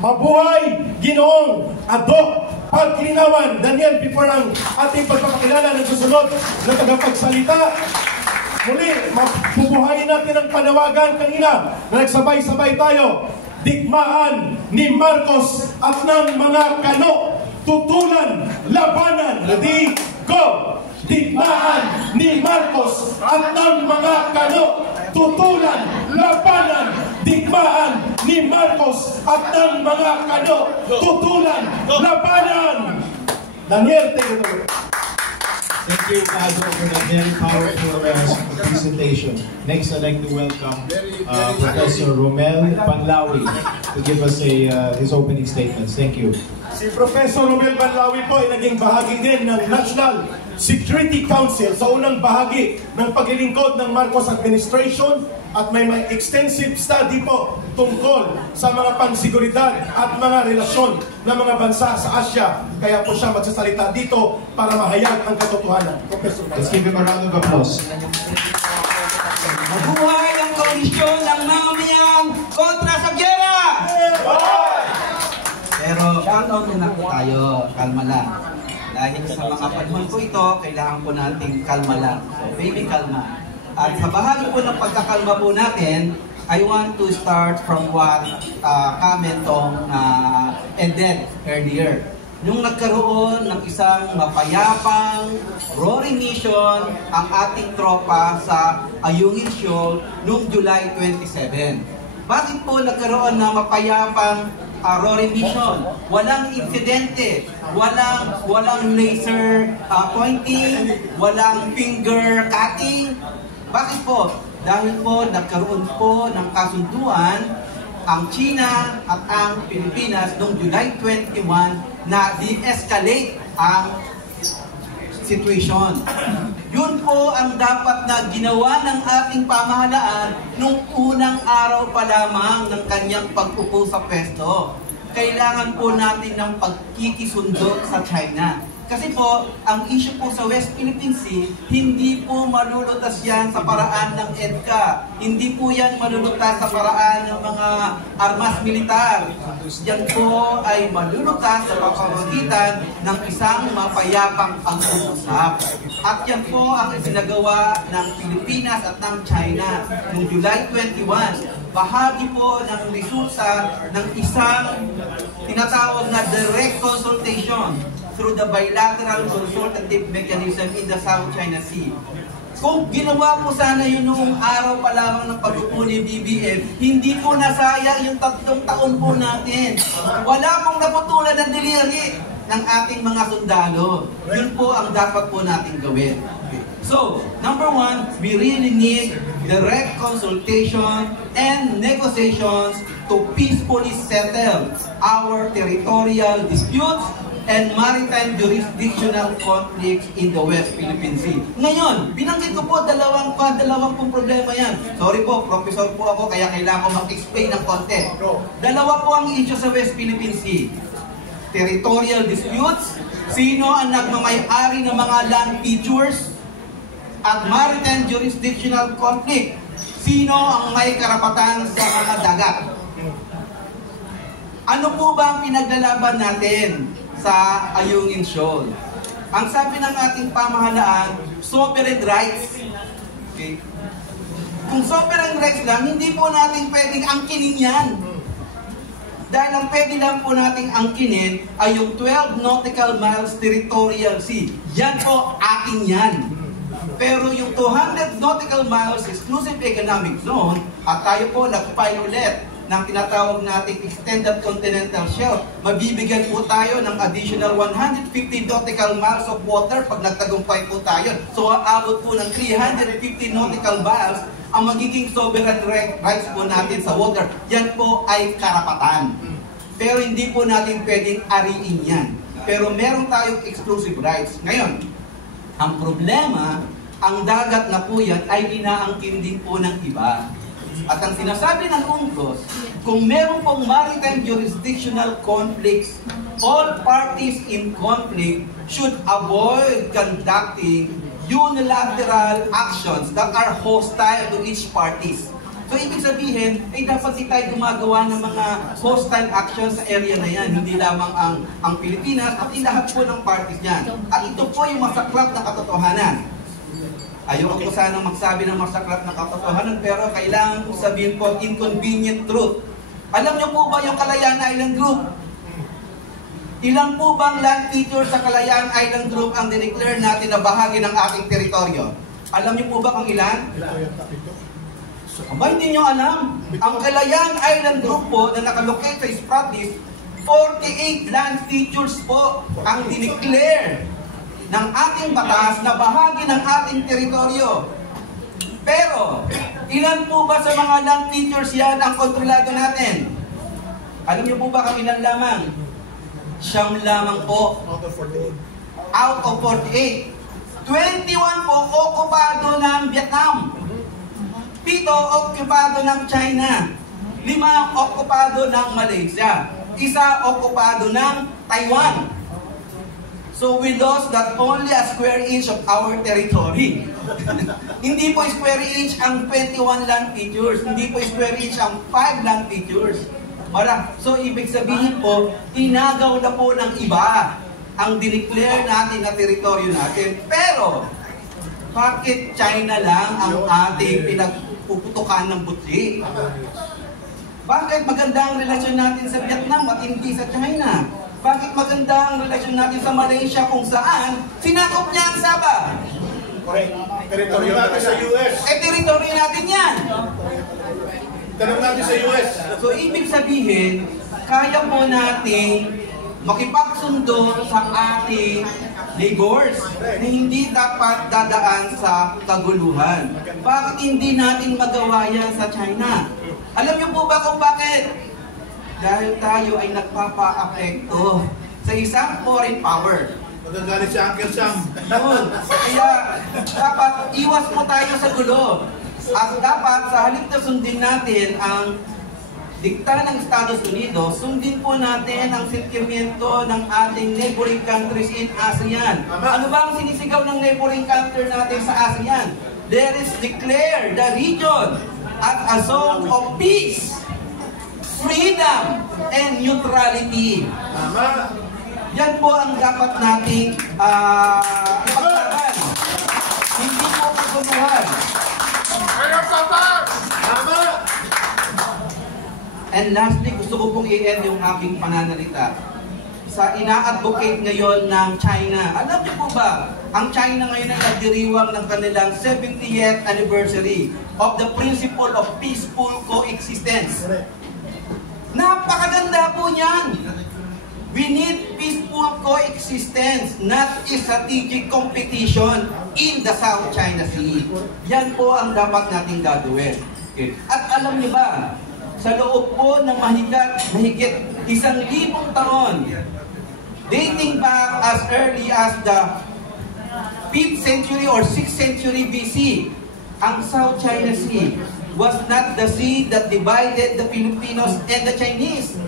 Mabuhay Ginoong Adok Paglinawan. Daniel, before ang ating pagpapakilala ng susunod na tagapagsalita, muli, mabubuhayin natin ang panawagan kanina na nagsabay-sabay tayo. Digmaan ni Marcos at ng mga kano. Tutulan, labanan, ready, go! Digmaan ni Marcos at ng mga kano. Tutulan, labanan, digmaan ni Marcos at ng mga kano. Tutulan, labanan! Daniel, take it over. Thank you, Pado, for that very powerful presentation. Next, I'd like to welcome Professor Romel Panlawi to give us his opening statements. Thank you. Si Professor Romel Banlawi po ay naging bahagi din ng National Security Council sa unang bahagi ng paglilingkod ng Marcos Administration at may extensive study po tungkol sa mga pansiguridad at mga relasyon ng mga bansa sa Asia. Kaya po siya magsasalita dito para mahayag ang katotohanan. Professor, Let's give him a round of applause. Mabuhay ang koalisyon ng mamamayan kontra sa gera! Pero countdown muna po tayo, kalma lang. Dahil sa mga panahon po ito, kailangan po natin kalma lang. So baby, kalma. At sa bahagi po ng pagkakalma po natin, I want to start from what Kamentong ended earlier. Nung nagkaroon ng isang mapayapang roaring mission ang ating tropa sa Ayungin Shoal noong July 27. Bakit po nagkaroon ng mapayapang roaring mission? Walang insidente, walang laser pointing, walang finger cutting. Bakit po? Dahil po nagkaroon po ng kasunduan ang China at ang Pilipinas noong July 21 na de-escalate ang situation. Yun po ang dapat na ginawa ng ating pamahalaan nung unang araw pa lamang ng kanyang pag-upo sa pwesto. Kailangan po natin ng pagkikisundot sa China. Kasi po, ang issue po sa West Philippine Sea, hindi po malulutas yan sa paraan ng EDCA. Hindi po yan malulutas sa paraan ng mga armas militar. Yan po ay malulutas sa pamamagitan ng isang mapayapang pag-uusap. At yan po ang isinagawa ng Pilipinas at ng China noong July 21. Bahagi po ng resulta ng isang tinatawag na direct consultation through the bilateral consultative mechanism in the South China Sea. Kung ginawa po sana yun noong araw pa lamang ng pag-upo ni BBM, hindi po nasayang yung 3 taon po natin. Wala pong naputulan ng deliri ng ating mga sundalo. Yun po ang dapat po natin gawin. So, number 1, we really need direct consultation and negotiations to peacefully settle our territorial disputes and maritime jurisdictional conflicts in the West Philippine Sea. Ngayon, binanggit ko po dalawang pong problema yan. Sorry po, professor po ako, kaya kailangan ko mag-explain ng konti. Dalawa po ang issue sa West Philippine Sea. Territorial disputes, sino ang nagmamay-ari ng mga land features, at maritime jurisdictional conflict, sino ang may karapatan sa mga dagat. Ano po ba ang pinaglalaban natin sa Ayungin Shoal? Ang sabi ng ating pamahalaan, sovereign rights. Okay? Kung sovereign rights lang, hindi po natin pwedeng angkinin yan. Dahil ang pwede lang po nating angkinin ay yung 12 nautical miles territorial sea. Yan po, atin yan. Pero yung 200 nautical miles exclusive economic zone, at tayo po nag-file ulit ng tinatawag nating extended continental shelf, mabibigyan po tayo ng additional 150 nautical miles of water pag nagtagumpay po tayo. So aabot po ng 350 nautical miles ang magiging sovereign rights po natin sa water. Yan po ay karapatan. Pero hindi po natin pwedeng ariin yan. Pero meron tayong exclusive rights. Ngayon, ang problema, ang dagat na po yan ay inaangkin din po ng iba. At ang sinasabi ng UNCLOS, kung meron pong maritime jurisdictional conflicts, all parties in conflict should avoid conducting unilateral actions that are hostile to each parties. So, ibig sabihin, ay dapat di tayo gumagawa ng mga hostile actions sa area na yan. Hindi lamang ang Pilipinas, at lahat po ng parties yan. At ito po yung masaklap na katotohanan. Ayoko ko sanang magsabi ng masaklap na katotohanan, pero kailangan ko sabihin po inconvenient truth. Alam niyo po ba yung Kalayaan Island Group? Ilan po bang land feature sa Kalayaan Island Group ang dineclare natin na bahagi ng ating teritoryo? Alam niyo po ba kung ilan? Aba, hindi niyo alam. Ang Kalayaan Island Group po na nakalocate sa Spratlys, 48 land features po ang dineclare ng ating batas na bahagi ng ating teritoryo. Pero, ilan po ba sa mga land features yan ang kontrolado natin? Alam niyo po ba kung ilan lamang? Siyam lamang po. Out of 48. 21 po okupado ng Vietnam. 7 okupado ng China. 5 okupado ng Malaysia. 1 okupado ng Taiwan. So we lost not only a square inch of our territory. Hindi po square inch ang 21 land features. Hindi po square inch ang 5 land features. So ibig sabihin po, inagaw na po ng iba ang dineclare natin na teritoryo natin. Pero, bakit China lang ang ating pinagpuputukan ng butsi? Bakit maganda ang relasyon natin sa Vietnam at hindi sa China? Bakit maganda ang relasyon natin sa Malaysia kung saan sinakop niya ang Sabah? Correct. Teritoryo natin sa US. Teritoryo natin yan. Tanong natin sa US. So, ibig sabihin, kaya po natin makipagsundo sa ating neighbors na hindi dapat dadaan sa kaguluhan. Bakit hindi natin magawa yan sa China? Alam niyo po ba kung bakit? Dahil tayo ay nagpapa-apekto sa isang foreign power. Magagalit si Uncle Sam. Yun. Kaya dapat iwas po tayo sa gulo. At dapat sa halip na sundin natin ang dikta ng Estados Unidos, sundin po natin ang sentimiento ng ating neighboring countries in ASEAN. Ano ba ang sinisigaw ng neighboring country natin sa ASEAN? Let us declare the region as a zone of peace, freedom, and neutrality. Tama. Yan po ang dapat nating ipaglaban. Hindi po pagkunuhan. Tama. And lastly, gusto ko pong i-end yung aking pananalita sa ina-advocate ngayon ng China. Alam niyo po ba, ang China ngayon ay nagdiriwang ng kanilang 70th anniversary of the principle of peaceful coexistence. Napakaganda po niyan. We need peaceful coexistence, not a strategic competition in the South China Sea. Yan po ang dapat nating gagawin. Okay. At alam niyo ba, sa loob po ng mahigit 1,000 taon, dating back as early as the 5th century or 6th century BC, ang South China Sea was not the sea that divided the Filipinos and the Chinese.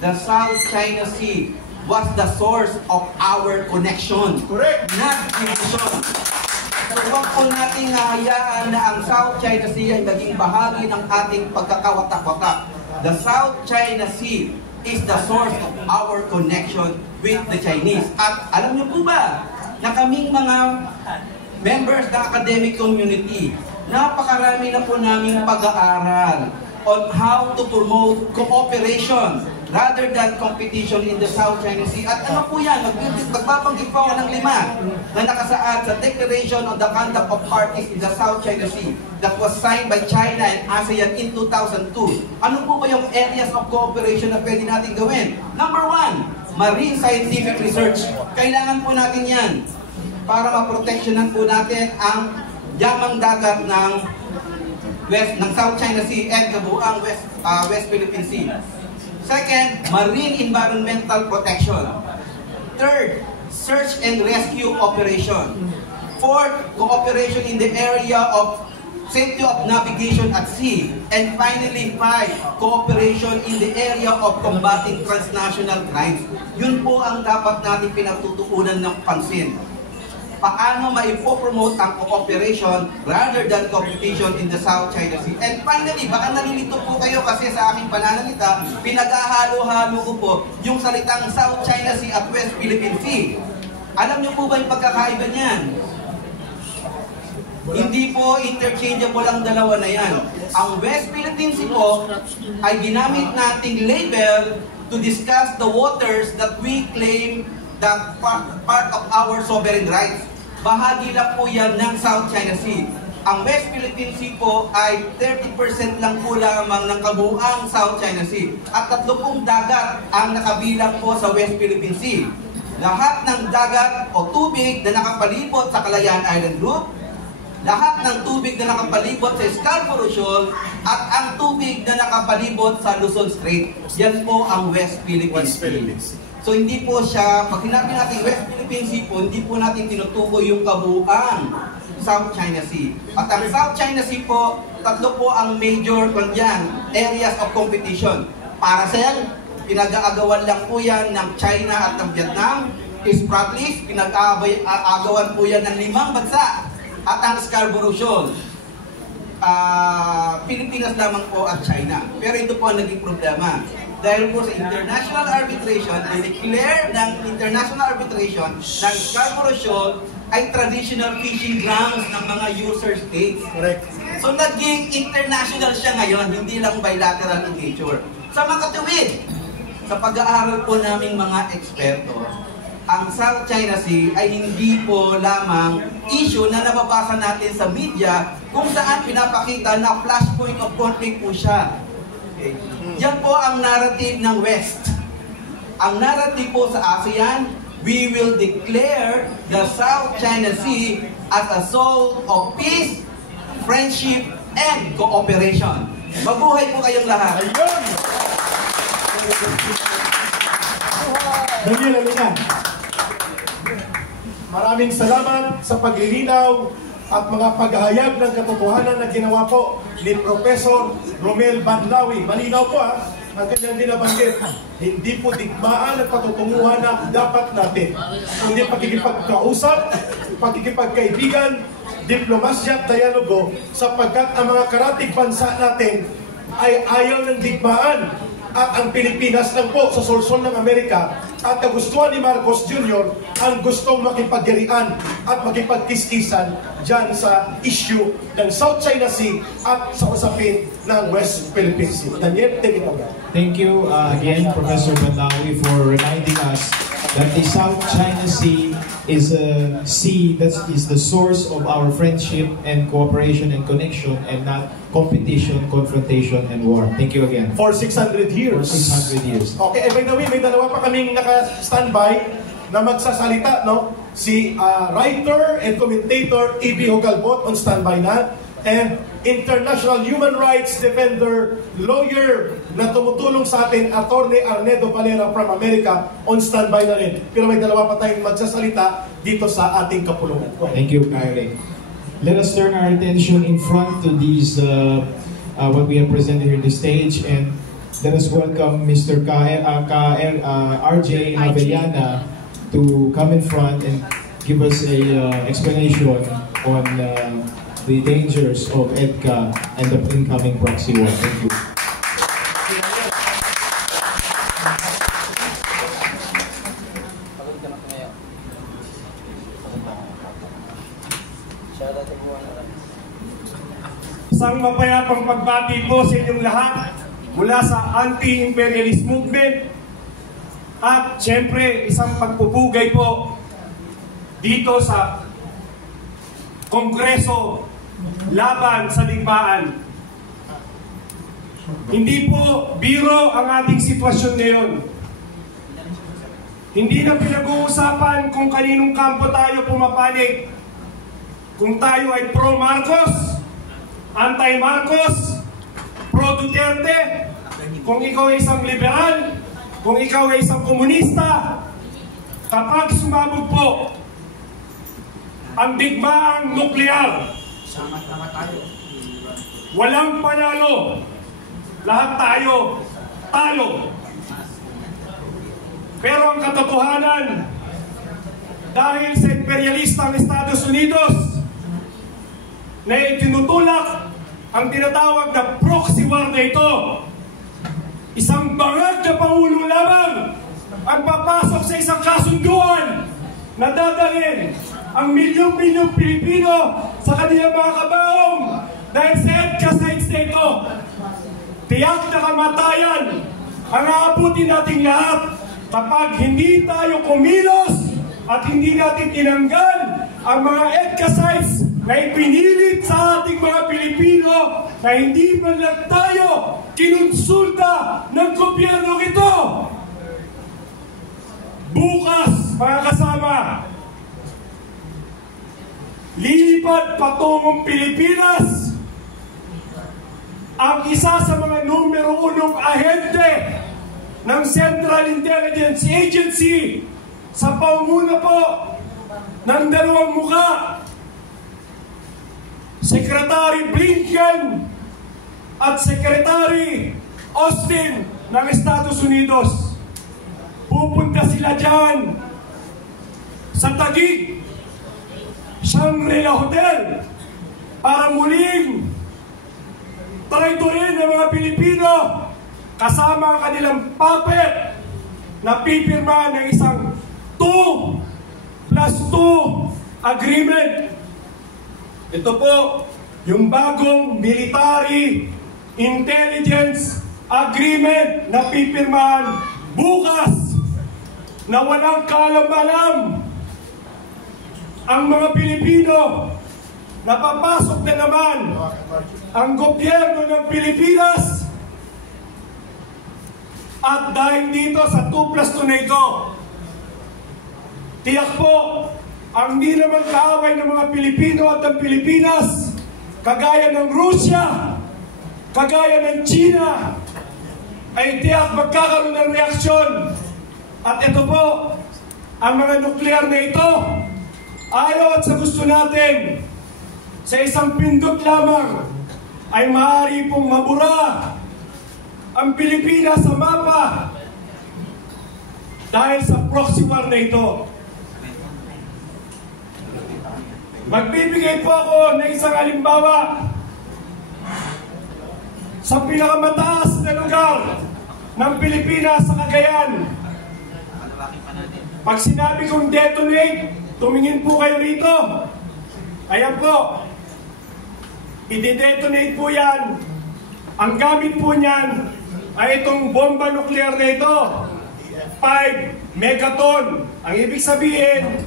The South China Sea was the source of our connection, Correct. not division. So huwag po natin hayaan na ang South China Sea ay maging bahagi ng ating pagkakawatak-watak. The South China Sea is the source of our connection with the Chinese. At alam niyo po ba, na kaming mga members ng academic community, napakarami na po naming pag-aaral on how to promote cooperation rather than competition in the South China Sea. At ano po yan? Magbabanggit po ako ng 5 na nakasaad sa Declaration on the Conduct of Parties in the South China Sea that was signed by China and ASEAN in 2002. Ano po ba yung areas of cooperation na pwede natin gawin? Number 1, marine scientific research. Kailangan po natin yan para maproteksyonan po natin ang yamang dagat ng South China Sea and kabuuang West Philippine Sea. Second, marine environmental protection. Third, search and rescue operation. Fourth, cooperation in the area of safety of navigation at sea. And finally, 5, cooperation in the area of combating transnational crimes. Yun po ang dapat natin pinagtutuunan ng pansin. Paano maipopromote ang cooperation rather than competition in the South China Sea. And finally, baka nalilito po kayo kasi sa aking pananalita, pinaghahalo-halo ko po yung salitang South China Sea at West Philippine Sea. Alam niyo po ba yung pagkakaiba niyan? Hindi po interchangeable ang dalawa na yan. Ang West Philippine Sea po ay ginamit nating label to discuss the waters that we claim that part of our sovereign rights. Bahagi lang po yan ng South China Sea. Ang West Philippine Sea po ay 30% lang po lamang ng kabuuang South China Sea. At 30 dagat ang nakabilang po sa West Philippine Sea. Lahat ng dagat o tubig na nakapalibot sa Kalayaan Island Group, lahat ng tubig na nakapalibot sa Scarborough Shoal, at ang tubig na nakapalibot sa Luzon Strait. Yan po ang West Philippine Sea. So hindi po siya, pag sinabi natin West Philippine Sea po, hindi po natin tinutukoy yung kabuuan South China Sea. At ang South China Sea po, tatlo po ang major areas of competition. Paracel, pinag-aagawan lang po yan ng China at ng Vietnam. Spratlys, pinag-aagawan po yan ng 5 bansa. At ang Scarborough Shoal, Pilipinas lamang po at China. Pero ito po ang naging problema. Dahil po sa international arbitration, declare ng international arbitration ng Scarborough Shoal ay traditional fishing grounds ng mga user states. Correct. So naging international siya ngayon, hindi lang bilateral in nature. Sa makatuwid, sa pag-aaral po naming mga eksperto, ang South China Sea ay hindi po lamang issue na nababasa natin sa media kung saan pinapakita na flashpoint of conflict po siya. Okay. Yan po ang narrative ng West. Ang narrative po sa ASEAN, we will declare the South China Sea as a source of peace, friendship, and cooperation. Mabuhay po kayong lahat. Daniel Alina, maraming salamat sa paglilinaw at mga paghahayag ng katotohanan na ginawa po ni Professor Romel Banlawi. Malinaw po ang kanyang dinabanggit. Hindi po digmaan at patutunguhan na dapat natin, kundi pakikipagkausap, pakikipagkaibigan, diplomasya at dialogo, sapagkat ang mga karatig bansa natin ay ayaw ng digmaan. At ang Pilipinas lang po sa solsol ng Amerika at kagustuhan ni Marcos Jr. ang gustong makipaggirian at makipagkiskisan dyan sa issue ng South China Sea at sa usapin ng West Philippine Sea. Daniel, take it over. Thank you again, Professor Banlawi, for reminding us that the South China Sea is a sea that is the source of our friendship and cooperation and connection, and not competition, confrontation, and war. Thank you again. For 600 years. For 600 years. Okay, by the way, may dalawa pa kaming naka-standby na magsasalita, no? Si writer and commentator E.B. Hugalbot on standby na, and international human rights defender, lawyer na tumutulong sa atin, Attorney Arnedo Valera from America, on standby na rin. Pero may dalawa pa tayong magsasalita dito sa ating kapulungan. Thank you, Kyrie. Let us turn our attention in front to these, what we have presented here on the stage, and let us welcome Mr. RJ Avellana to come in front and give us a explanation on the dangers of EDCA and the incoming proxy war. Thank you. Isang mapayapang pagbati po sa inyong lahat mula sa anti-imperialist movement, at siyempre isang pagpupugay po dito sa Kongreso laban sa digmaan. Hindi po biro ang ating sitwasyon ngayon. Hindi na pinag-uusapan kung kaninong kampo tayo pumapanig. Kung tayo ay pro-Marcos, anti-Marcos, pro-Duterte, kung ikaw ay isang liberal, kung ikaw ay isang komunista, kapag sumabog po ang digmaang nuklear, walang panalo, lahat tayo talo. Pero ang katotohanan, dahil sa imperialistang Estados Unidos na itinutulak ang tinatawag na proxy war na ito, isang bangag na pangulo lamang ang papasok sa isang kasunduan na dadalhin ang milyong-milyong Pilipino sa kanilang mga kabaong dahil sa EDCA sites na ito. Tiyak na kamatayan ang aabutin nating lahat kapag hindi tayo kumilos at hindi natin tinanggal ang mga EDCA sites na ipinilit sa ating mga Pilipino na hindi man lang tayo kinonsulta ng gobyerno ito. Bukas, mga kasama, lilipad patungong Pilipinas ang isa sa mga numero 1 ahente ng Central Intelligence Agency sa pangunguna po ng dalawang muka, Secretary Blinken at Secretary Austin ng Estados Unidos. Pupunta sila dyan sa Taguig, Shangri-La Hotel, para muling traidorin ng mga Pilipino kasama ang kanilang puppet na pipirma ng isang 2+2 agreement. Ito po yung bagong military intelligence agreement na pipirmahan bukas na walang kaalam-alam ang mga Pilipino. Napapasok na naman ang gobyerno ng Pilipinas at dahil dito sa 2+2 na ito, tiyak po ang di naman kaaway ng mga Pilipino at ng Pilipinas, kagaya ng Russia, kagaya ng China, ay tiyak magkakaroon ng reaksyon. At ito po, ang mga nuklear na ito, ayaw at sa gusto natin, sa isang pindot lamang, ay maaari pong mabura ang Pilipinas sa mapa dahil sa proxy war na ito. Magbibigay po ako ng isang halimbawa sa pinakamataas na lugar ng Pilipinas sa Cagayan. Pag sinabi kong detonate, tumingin po kayo rito. Ayan po. I-detonate po yan. Ang gamit po niyan ay itong bomba nuklear na ito. 5 megaton. Ang ibig sabihin,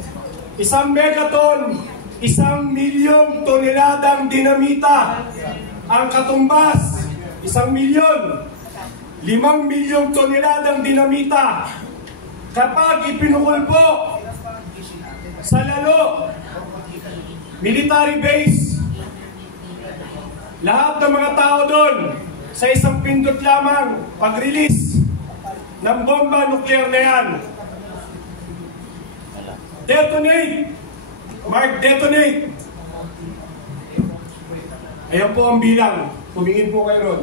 1 megaton, 1 milyong toneladang dinamita. Ang katumbas, 1 milyon, 5 milyong toneladang dinamita. Kapag ipinukul po sa lalo, military base, lahat ng mga tao doon sa isang pindot lamang pag-release ng bomba nuklear na yan. Detonate! Mark, detonate! Ayan po ang bilang. Tumingin po kayo ron.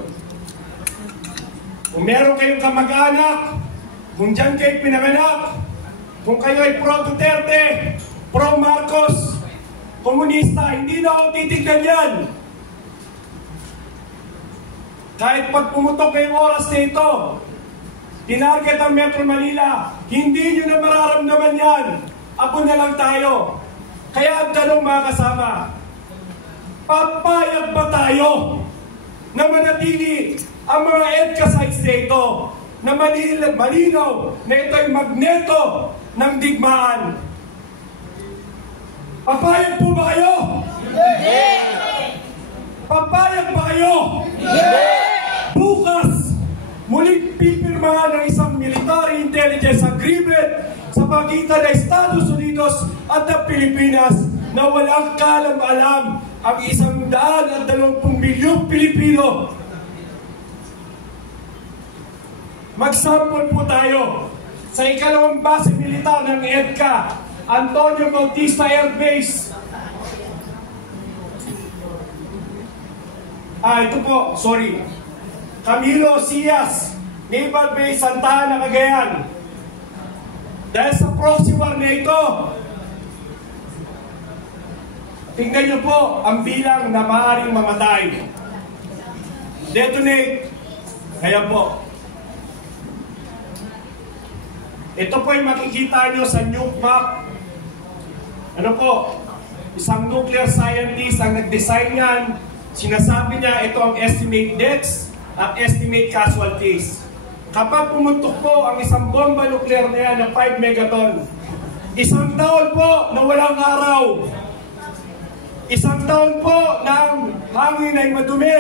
Kung meron kayong kamag-anak, kung dyan kayo pinanganak, kung kayo ay pro-Duterte, pro-Marcos, komunista, hindi na ako titignan yan. Kahit pag pumutok kayong oras na ito, tinarget ang Metro Manila, hindi nyo na mararamdaman yan. Apo na lang tayo. Kaya ang tanong mga kasama, papayag ba tayo na manatili ang mga EDCA sites na ito, na malinaw na ito ay magneto ng digmaan? Papayag po ba kayo? Hindi! Papayag ba kayo? Hindi! Bukas, muling pipirmahan ng isang military intelligence agreement sa pagitan ng Estados Unidos at ng Pilipinas na walang kaalam-alam ang 120 milyong Pilipino. Mag-sample po tayo sa ikalawang base militar ng EDCA, Antonio Bautista Air Base. Ito po, sorry. Camilo Cias, Naval Base, Santa Ana, Cagayan. Dahil sa proxy war na ito, tingnan niyo po ang bilang na maaaring mamatay. Detonate. Kaya po. Ito po ay makikita nyo sa nuke map. Ano po? Isang nuclear scientist ang nag-design yan. Sinasabi niya ito ang estimate deaths at estimate casualties. Kapag pumuntok po ang isang bomba nuclear na yan na 5 megaton, 1 taon po na walang araw, 1 taon po ng hangin ay madumi,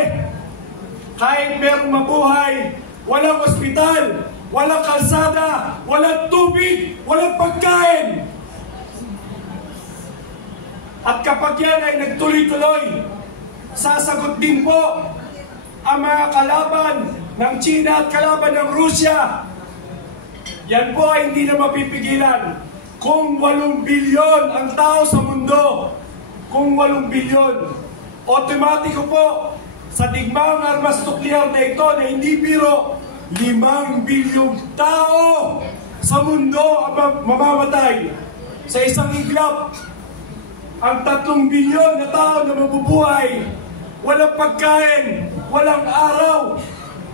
kahit merong mabuhay, walang ospital, walang kalsada, walang tubig, walang pagkain. At kapag yan ay nagtuloy-tuloy, sasagot din po ang mga kalaban ng China at kalaban ng Russia Yan po ay hindi na mapipigilan. Kung 8 bilyon ang tao sa mundo, kung 8 bilyon, otomatiko po sa digmaang armas nuklear na ito na hindi biro, 5 bilyong tao sa mundo ang mamamatay. Sa isang iglap, ang 3 bilyon na tao na mabubuhay, walang pagkain, walang araw,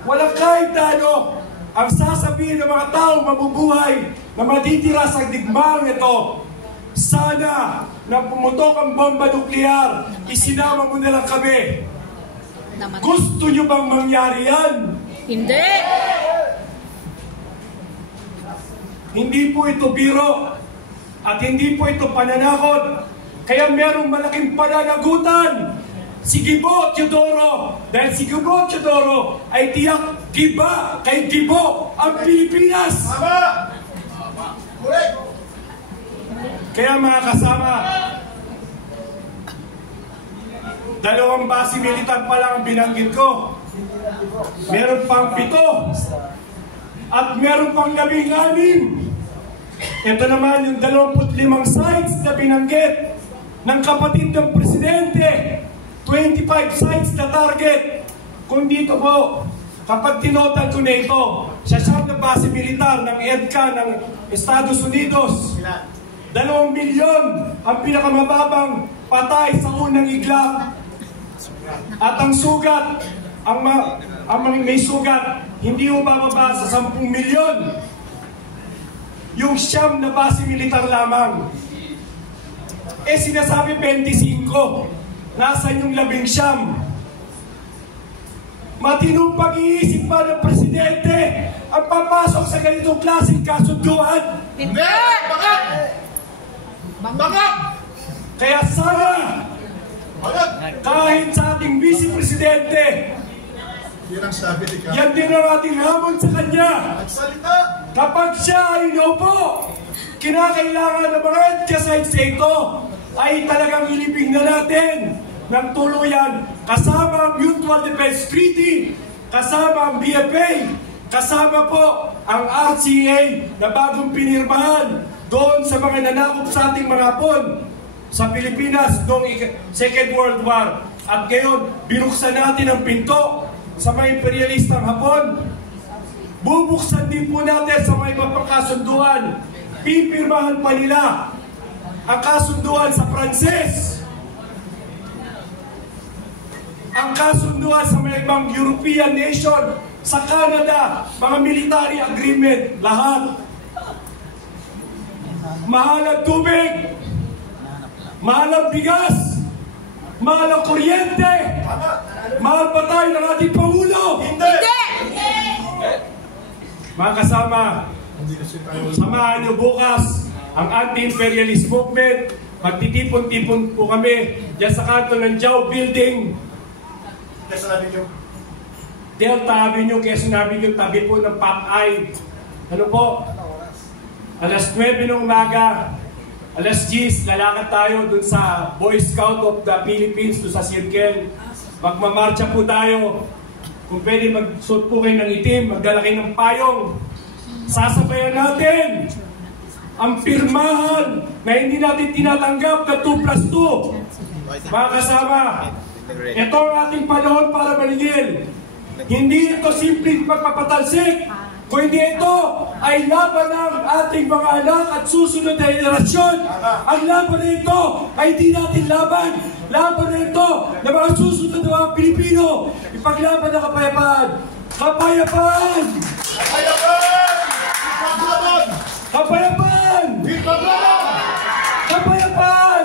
walang kahit ano. Ang sasabihin ng mga tao mabubuhay na matitira sa digmaang ito, sana na pumutok ang bomba nuklear, isinama mo na lang kami. Gusto nyo bang mangyari yan? Hindi! Hindi po ito biro at hindi po ito pananakot. Kaya merong malaking pananagutan si Gibo Teodoro. Dahil si Gibo Teodoro ay tiyak giba kay Gibo ang Pilipinas. Kaya mga kasama, 2 base militar pa lang ang binanggit ko. Meron pang 7 at meron pang 16. Ito naman yung 25 sites na binanggit ng kapatid ng presidente. 25 sites na target. Kung dito po, kapag tinotal ko na ito, sa siyang na base militar ng EDCA ng Estados Unidos, 2 milyon ang pinakamababang patay sa unang iglap. At ang sugat, ang may sugat, hindi mo bababa sa 10 milyon. Yung siyam na base militar lamang. Sinasabi 25. Nasaan yung 19? Matinong pag-iisip pa ng presidente ang papasok sa ganitong klaseng kasunduan? Hindi! Bakit? Kaya sana, kahit sa ating vice-presidente, yan din ang ating hamon sa kanya. Kapag siya ay naupo, kinakailangan ng mga EDCA sites ito ay talagang ilibing na natin ng tuluyan kasama ang Mutual Defense Treaty, kasama ang BFA, kasama po ang RCA na bagong pinirmahan doon sa mga nanakop sa ating mga hapon sa Pilipinas noong Second World War. At ngayon, binuksan natin ang pinto sa mga imperialistang hapon. Bubuksan din po natin sa mga ibang kasunduan. Pipirmahan pa nila ang kasunduan sa Pranses, ang kasunduan sa mga ibang European nation, sa Canada, mga military agreement, lahat. Mahal ang tubig, mahal ang bigas, mahal ang kuryente, mahal pa tayo ng ating Pangulo. Hindi! Mga kasama, samahan niyo bukas ang anti-imperialist movement. Magtitipon-tipon po kami dyan sa kanto ng Jau Building, Delta Avenue, Quezon Avenue, tabi po ng Popeye. Ano po? Alas 9 ng umaga, alas 10, lalakad tayo dun sa Boy Scout of the Philippines, dun sa Circle. Magmamarcha po tayo. Kung pwede, magsuot po kayo ng itim, magdala kayo ng payong. Sasabayan natin ang pirmahan na hindi natin tinatanggap na 2+2. Mga kasama, ito ang ating panahon para maningil. Hindi ito simpleng pagpapatalsik, kundi ito ay laban ng ating mga anak at susunod na henerasyon. Ang laban na ito ay hindi natin laban. Laban na ito ng mga susunod na mga Pilipino. Ipaglaban ng kapayapaan. Kapayapaan! Kapayapaan! Kapayapaan! Kapayapaan! Kapayapaan!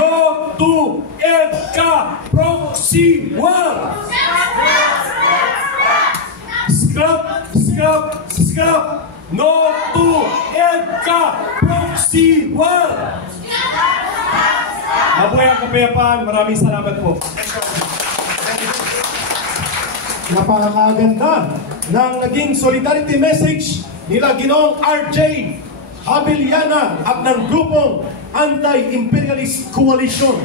No to EDCA proxy war! Scrap! Scrap! Scrap! No to EDCA proxy war! Mabuhay ang kapayapaan. Maraming salamat po. Napakaganda ng naging solidarity message nila Ginoong RJ Habiliana at ng grupong Anti-Imperialist Coalition.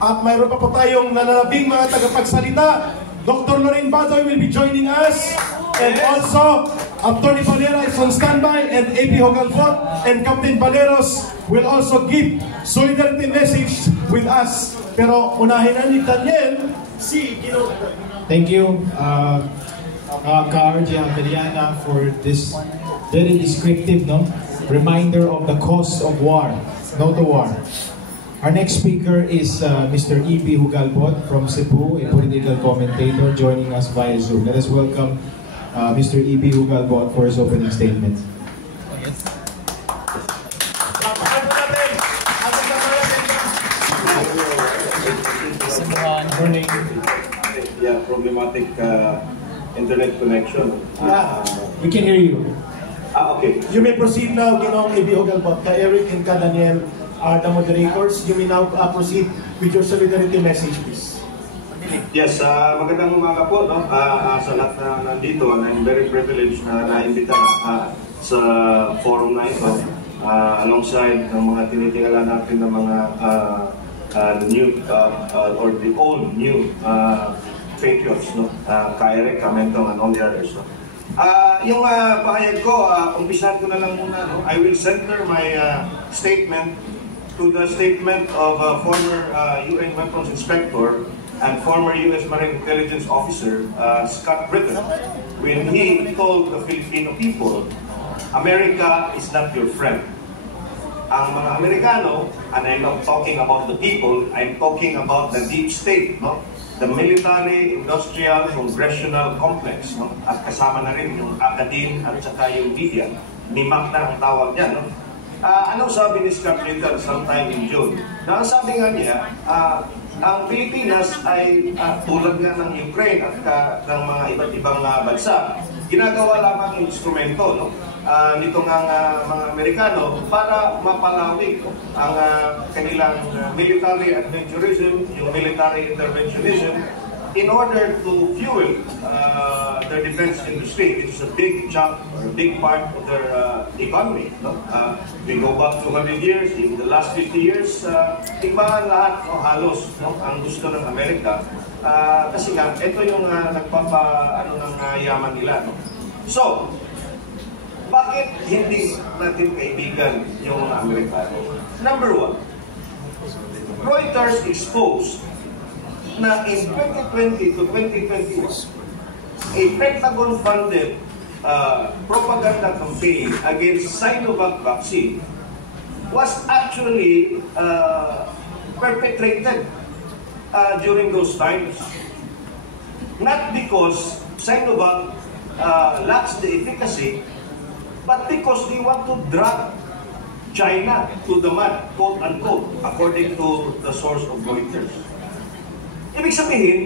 At mayroon pa po tayong nananabing mga tagapagsalita. Dr. Lorraine Badoy will be joining us. And also, Attorney Valera is on standby, and AP Hogalfort and Captain Valeros will also give solidarity message with us. Pero unahin na ni Daniel si Gino. Thank you, Ka-RJ Abeliana, for this very descriptive reminder of the cost of war, no to war. Our next speaker is Mr. E.B. Hugalbot from Cebu, a political commentator joining us via Zoom. Let us welcome Mr. E.B. Hugalbot for his opening statement. Good morning. Yeah, problematic internet connection. We can hear you. Okay. You may proceed now, Ginoong E.B. Hugalbot. Ka Eric and Ka Daniel are the moderators. You may now proceed with your solidarity message, please. Yes, magandang umaga po, no? Sa lahat na nandito, and I'm very privileged na naimbita sa forum na ito alongside ng mga tinitingala natin ng mga new or the old new patriots, no? Ka Eric, Ka Mentong, and all the others, no? Yung pahayag ko, umpisahan ko na lang muna, no? I will center my statement to the statement of former UN Weapons Inspector and former U.S. Marine Intelligence Officer Scott Britton, when he told the Filipino people, America is not your friend. Ang mga Amerikano, and I'm not talking about the people, I'm talking about the deep state, no? The military, industrial, congressional complex, no? At kasama na rin yung academe at saka yung media. NIMAC na ang tawag niya, no? Anong sabi ni Scott Britton sometime in June? Na ang sabi nga niya, ang Pilipinas ay tulad nga ng Ukraine at ng mga iba't ibang bansa, ginagawa lamang yung instrumento, no? Nito nga mga Amerikano para mapalawig ang kanilang military adventurism, yung military interventionism, in order to fuel their defense industry. It's a big chunk or a big part of their economy. No? We go back 200 years, in the last 50 years, iba lahat, no, halos, no, ang gusto ng Amerika. Kasi nga, ito yung ng yaman nila. No? So, bakit hindi natin kaibigan yung mga Amerikano? Number one, Reuters exposed na in 2020 to 2021, a Pentagon-funded propaganda campaign against Sinovac vaccine was actually perpetrated during those times. Not because Sinovac lacks the efficacy, but because they want to drag China to the mud, quote-unquote, according to the source of Reuters. Ibig sabihin,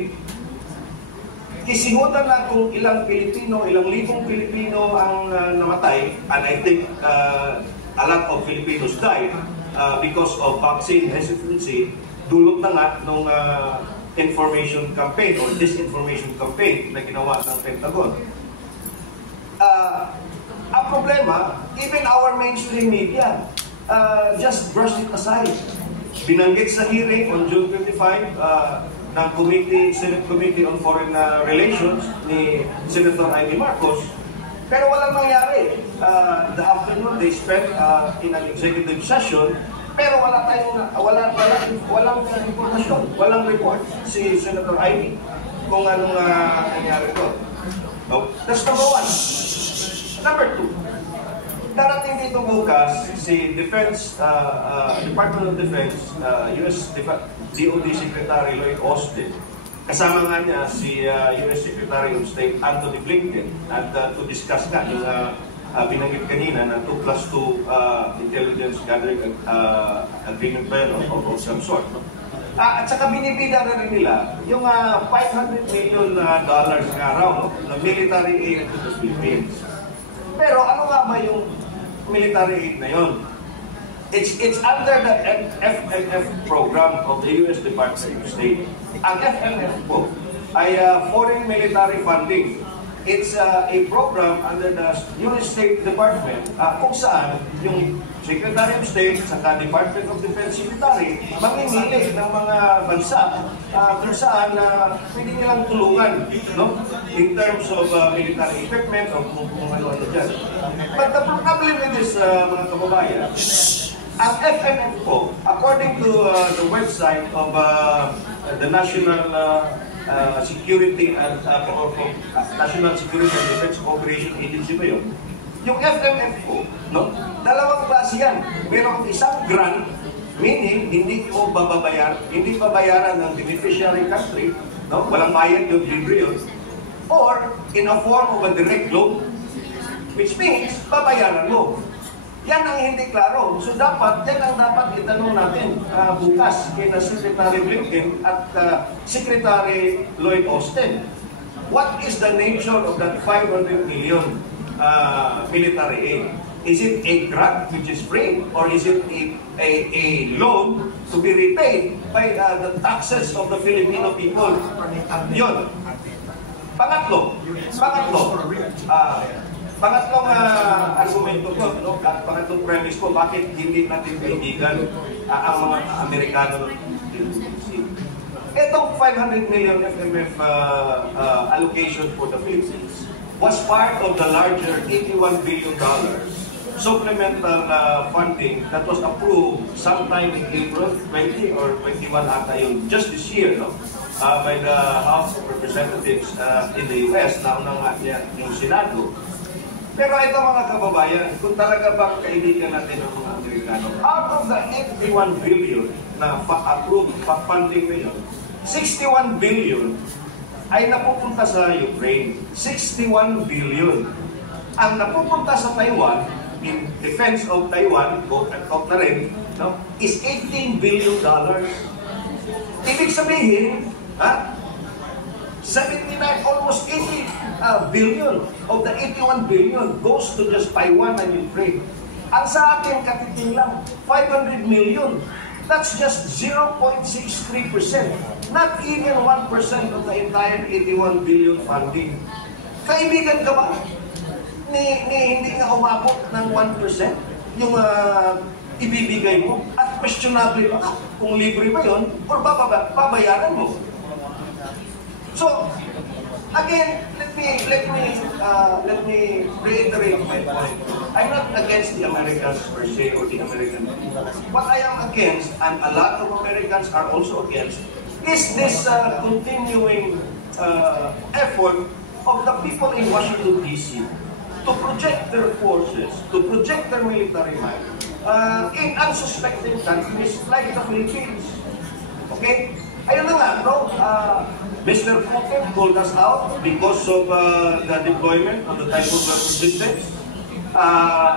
kisihutan na kung ilang Pilipino, ilang libong Pilipino ang namatay, and I think a lot of Filipinos died because of vaccine hesitancy, dulot na nga nung information campaign or disinformation campaign na ginawa ng Pentagon. Ang problema, even our mainstream media just brushed it aside. Binanggit sa hearing on June 25 ng Senate Committee on Foreign Relations ni Senator Amy Marcos, pero walang mangyari. The afternoon they spent in an executive session, pero walang impormasyon, walang report si Senator Amy kung anong nangyari ko. No? That's number one. Number two, darating dito bukas si Department of Defense, US DOD Secretary Lloyd Austin. Kasama nga niya si US Secretary of State Anthony Blinken at to discuss nga yung binanggit kanina na 2+2 intelligence gathering agreement ba yun of some sort. No? At saka binibida na rin nila yung $500 million nga raw, no? Na military aid to the Philippines. Pero ano nga ba yung military aid na yun? It's under the FMF program of the U.S. Department of State. Ang FMF po ay foreign military funding it's a program under the US State Department kung saan yung Secretary of State sa Department of Defense Secretary mamimili ng mga bansa kung saan pwede nilang tulungan, no? In terms of military equipment o kung ano-ano dyan. But the problem with this, mga kababayan, ang FMF po, according to the website of the National Security and National Security and Defense Cooperation Agency ba yun? Yung FMF po, no? Dalawang klase yan. Merong isang grant, meaning hindi ko hindi babayaran ng beneficiary country, no? Walang bayad yung libre yun. Or in a form of a direct loan, which means babayaran mo. Yan ang hindi klaro. So dapat, yan ang dapat itanong natin bukas kina Secretary Blinken at Secretary Lloyd Austin. What is the nature of that 500 million military aid? Is it a grant which is free, or is it a loan to be repaid by the taxes of the Filipino people? Yun. Pangatlong argumento ko, no? Pangatlong premise ko, bakit hindi natin kaibigan ang mga Amerikano. Itong 500 million FMF allocation for the Philippines was part of the larger $81 billion supplemental funding that was approved sometime in April 20 or 21 ata yun, just this year, no? By the House of Representatives in the US, nauna nga niya yung Senado. Pero ito mga kababayan, kung talaga bang kaibigan natin ng mga Amerikano, out of the 81 billion na approved funding ngayon, 61 billion ay napupunta sa Ukraine. 61 billion. Ang napupunta sa Taiwan, in defense of Taiwan, quote na rin, no, is $18 billion. Ibig sabihin, 79, almost 80 billion of the 81 billion goes to just Taiwan and Ukraine. Ang sa atin katiting lang, 500 million. That's just 0.63%. Not even 1% of the entire 81 billion funding. Kaibigan ka ba? Hindi nga umabot ng 1% yung ibibigay mo. At questionable pa kung libre ba yun or babayaran mo. So, again, let me reiterate my point. I'm not against the Americans per se or the American people. What I am against, and a lot of Americans are also against, is this continuing effort of the people in Washington, D.C. to project their forces, to project their military might in unsuspecting countries like the Philippines. Okay? Ayun na nga, no? Mr. Putin called us out because of the deployment of the Typhoon systems.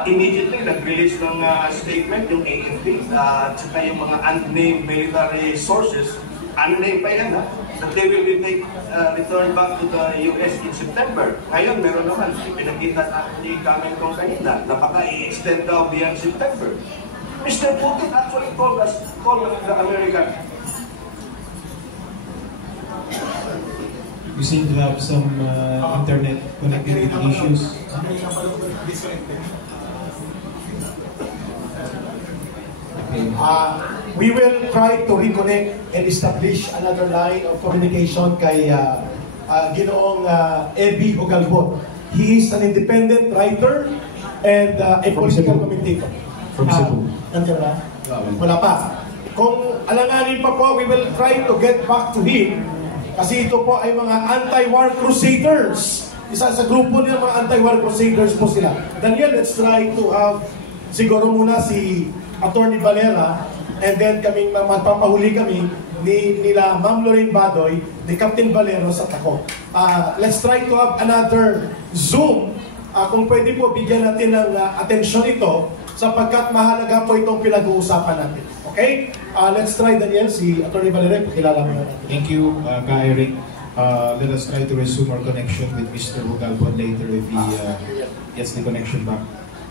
Immediately, nag-release ng statement yung AFP at saka yung mga unnamed military sources. Unnamed pa yan, that they will be returned back to the US in September. Ngayon, meron naman, pinakita ni Kamen kong kanina, na baka i-extend daw beyond September. Mr. Putin actually called the American. You seem to have some internet connectivity issues. Okay. We will try to reconnect and establish another line of communication kay Ginoong Ebi Ogalbot. He is an independent writer and a political commentator. From Cebu. Nandiyan na? Wala pa. Kung alanganin pa po, we will try to get back to him. Kasi ito po ay mga anti-war crusaders. Isa sa grupo nila mga anti-war crusaders po sila. Daniel, let's try to have siguro muna si Attorney Valera and then kaming magpapahuli kami nila Ma'am Lorraine Badoy, ni Captain Valero sa Taco. Let's try to have another Zoom. Kung pwede po, bigyan natin ng atensyon ito sapagkat mahalaga po itong pinag-uusapan natin. Okay? Let's try, Daniel, si Attorney Valera, pakilala mo natin. Thank you, Eric. Let us try to resume our connection with Mr. Ogalbot later if he gets the connection back.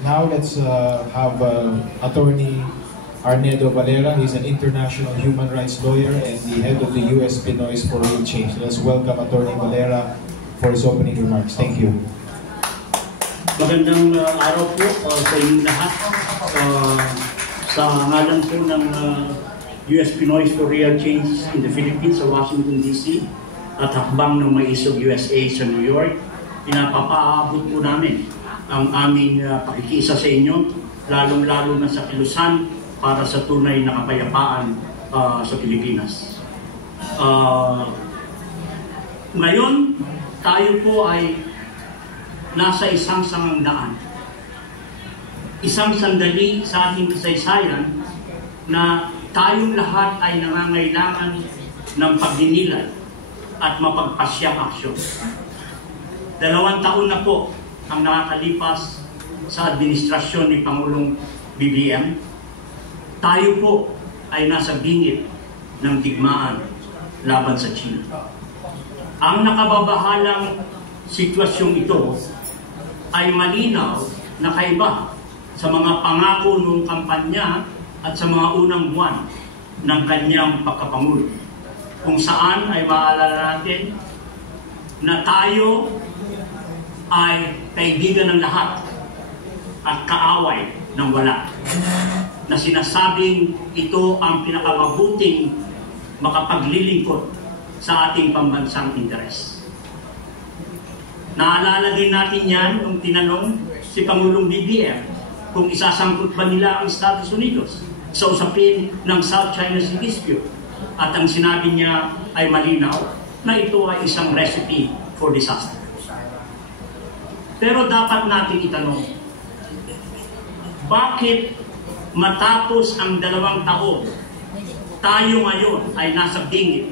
Now let's have Attorney Arnedo Valera. He's an international human rights lawyer and the head of the U.S. Pinoys for Real Change. Let's welcome Attorney Valera for his opening remarks. Thank you. Magandang araw po sa inyong lahat. Sa ngalan po ng US Pinoys for Real Change in the Philippines sa Washington DC at hakbang ng Maisog USA sa New York, pinapapaabot po namin ang aming pakikiisa sa inyo, lalong-lalo na sa kilusan para sa tunay na kapayapaan sa Pilipinas. Ngayon, tayo po ay nasa isang sangandaan. Isang sandali sa ating kasaysayan na tayong lahat ay nangangailangan ng pagdinilay at mapagpasyang aksyon. 2 taon na po ang nakakalipas sa administrasyon ni Pangulong BBM. Tayo po ay nasa bingit ng digmaan laban sa China. Ang nakababahalang sitwasyong ito ay malinaw na kaiba sa mga pangako noong kampanya at sa mga unang buwan ng kanyang pagkapangulo, kung saan ay maalala natin na tayo ay kaibigan ng lahat at kaaway ng wala, na sinasabing ito ang pinakamabuting makapaglilingkod sa ating pambansang interes. Naalala din natin yan nung tinanong si Pangulong BBM kung isasangkot ba nila ang Estados Unidos sa usapin ng South China Sea Dispute. At ang sinabi niya ay malinaw na ito ay isang recipe for disaster. Pero dapat natin itanong, bakit matapos ang 2 taon, tayo ngayon ay nasa bingit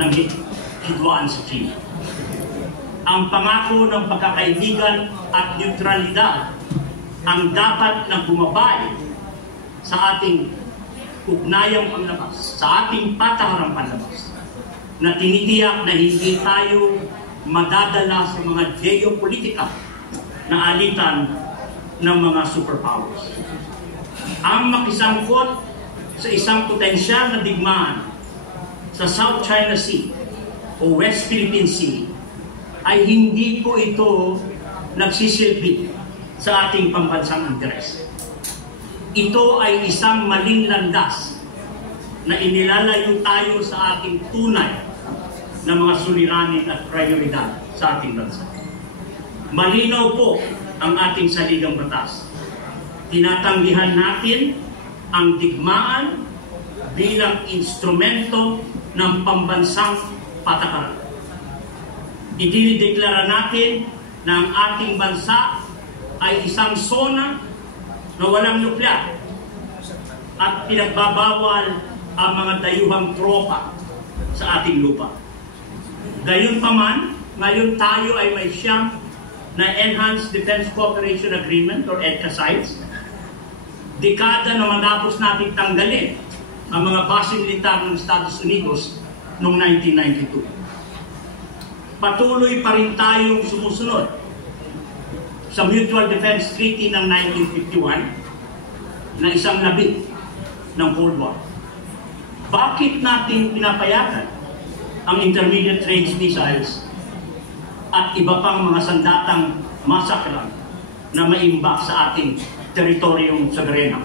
ng hidwaan sa China? Ang pangako ng pagkakaibigan at neutralidad ang dapat na bumabay sa ating ugnayang panlabas, sa ating pataharang panlabas, na tinitiyak na hindi tayo madadala sa mga geopolitika na alitan ng mga superpowers. Ang makisangkot sa isang potensyal na digmaan sa South China Sea o West Philippine Sea ay hindi po ito nagsisilbi sa ating pambansang interes. Ito ay isang maling landas na inilalayo tayo sa ating tunay na mga suliranin at prioridad sa ating bansa. Malinaw po ang ating saligang batas. Tinatanggihan natin ang digmaan bilang instrumento ng pambansang patakaran. Idinideklara natin na ang ating bansa ay isang zona na walang nuklear at pinagbabawal ang mga dayuhang tropa sa ating lupa. Gayunpaman, ngayon tayo ay may siyang na Enhanced Defense Cooperation Agreement or EDCA sites. Dekada na matapos natin tanggalin ang mga base militar ng Estados Unidos noong 1992. Patuloy pa rin tayong sumusunod sa Mutual Defense Treaty ng 1951 na isang nabi ng Cold War. Bakit natin pinapayagan ang intermediate range missiles at iba pang mga sandatang masakran na maimbak sa ating teritoryong soberano?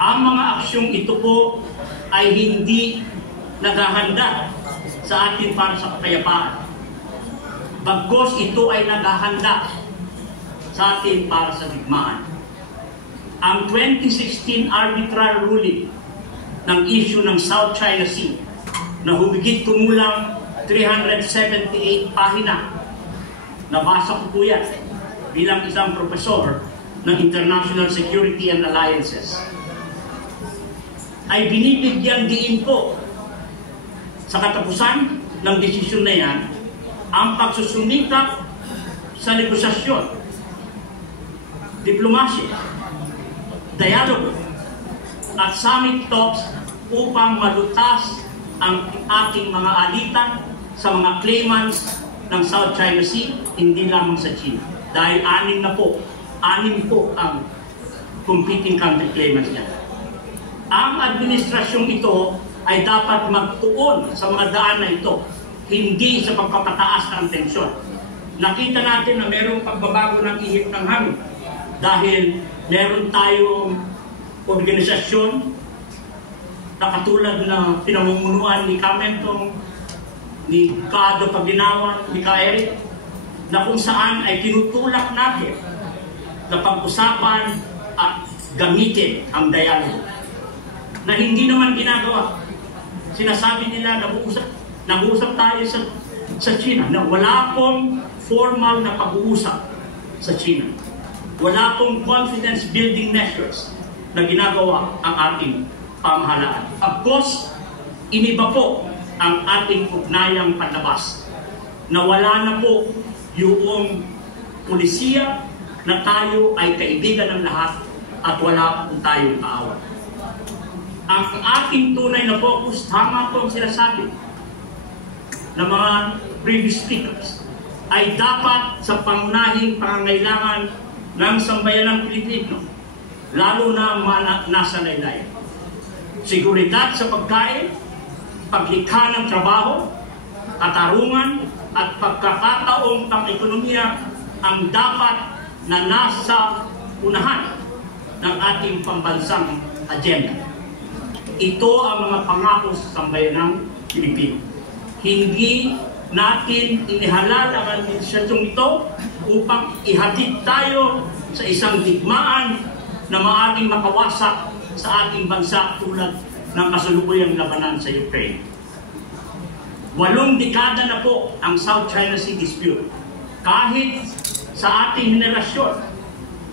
Ang mga aksyong ito po ay hindi naghahanda sa atin para sa kapayapaan. Bagkos ito ay naghahanda sa atin para sa digmaan. Ang 2016 arbitral ruling ng issue ng South China Sea na humigit kumulang 378 pahina. Nabasa ko po yan bilang isang profesor ng International Security and Alliances. Ay binibigyan diin po sa katapusan ng desisyon na yan ang pagsusumikap sa negosasyon, diplomasya, dialogue, at summit talks upang malutas ang ating mga alitan sa mga claimants ng South China Sea, hindi lamang sa China. Dahil 6 po ang competing country claimants niya. Ang administrasyong ito ay dapat magtuon sa mga daan na ito, hindi sa pagpapataas ng tensyon. Nakita natin na mayroong pagbabago ng ihip ng hangin dahil meron tayong organisasyon na katulad na pinamumunuan ni Kamentong, ni Kado Paglinawan, ni Eric, na kung saan ay tinutulak natin na pag-usapan at gamitin ang dialogue na hindi naman ginagawa. Sinasabi nila, nag-uusap tayo sa China na wala pong formal na pag-uusap sa China. Wala pong confidence building measures na ginagawa ang ating pamahalaan. Of course, iniba po ang ating ugnayang panlabas na wala na po yung pulisiya na tayo ay kaibigan ng lahat at wala po tayong kaaway. Ang ating tunay na focus, tama po ang sinasabi ng mga previous speakers, ay dapat sa pangunahing pangangailangan ng sambayanang Pilipino, lalo na ang mga nasa laylayan. Seguridad sa pagkain, paglikha ng trabaho, katarungan, at pagkakataong pang-ekonomiya ang dapat na nasa unahan ng ating pambansang agenda. Ito ang mga pangako sa sambayanang Pilipino. Hindi natin inihalal ang administrasyong ito upang ihatid tayo sa isang digmaan na maaaring makawasak sa ating bansa tulad ng kasalukuyang labanan sa Ukraine. 8 dekada na po ang South China Sea dispute. Kahit sa ating henerasyon,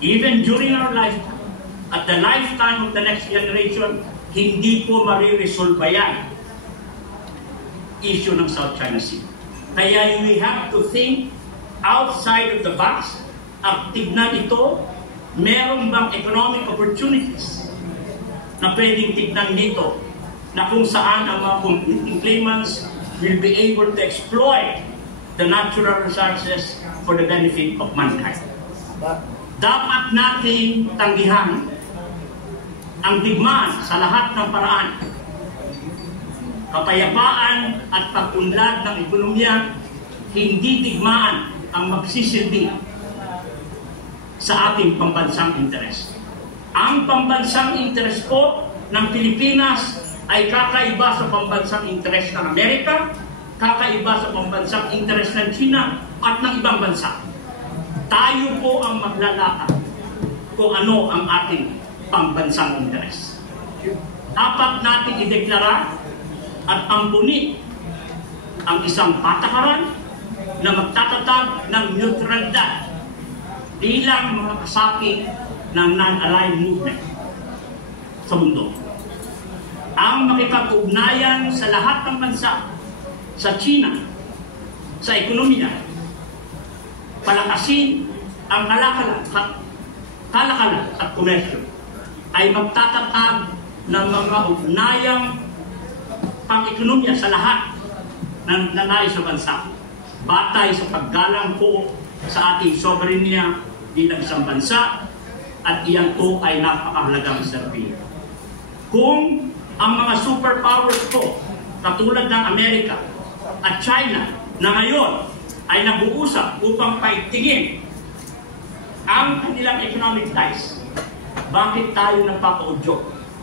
even during our lifetime, at the lifetime of the next generation, hindi po mariresolve yan issue ng South China Sea. Kaya we have to think outside of the box at tignan ito, meron bang economic opportunities na pwedeng tignan nito na kung saan ang mga competing claimants will be able to exploit the natural resources for the benefit of mankind. Dapat natin tanggihan ang digmaan sa lahat ng paraan. Kapayapaan at pag-unlad ng ekonomiya, hindi digmaan ang magsisilbi sa ating pambansang interes. Ang pambansang interes po ng Pilipinas ay kakaiba sa pambansang interes ng Amerika, kakaiba sa pambansang interes ng China at ng ibang bansa. Tayo po ang maglalakad kung ano ang ating pambansang interes. Dapat natin ideklara at ampunin ang isang patakaran na magtatatag ng neutralidad bilang mga kasapi ng non-aligned movement sa mundo. Ang makipag-ugnayan sa lahat ng bansa, sa China, sa ekonomiya, palakasin ang kalakalan at komersyo ay magtatatag ng mga ugnayang pang-ekonomiya sa lahat ng nanay sa bansa, batay sa paggalang po sa ating soberenya bilang isang bansa, at iyan po ay napakahalagang serbisyo. Kung ang mga superpowers po, katulad ng Amerika at China, na ngayon ay nag-uusap upang paigtingin ang kanilang economic ties, bakit tayo nagpapaudyok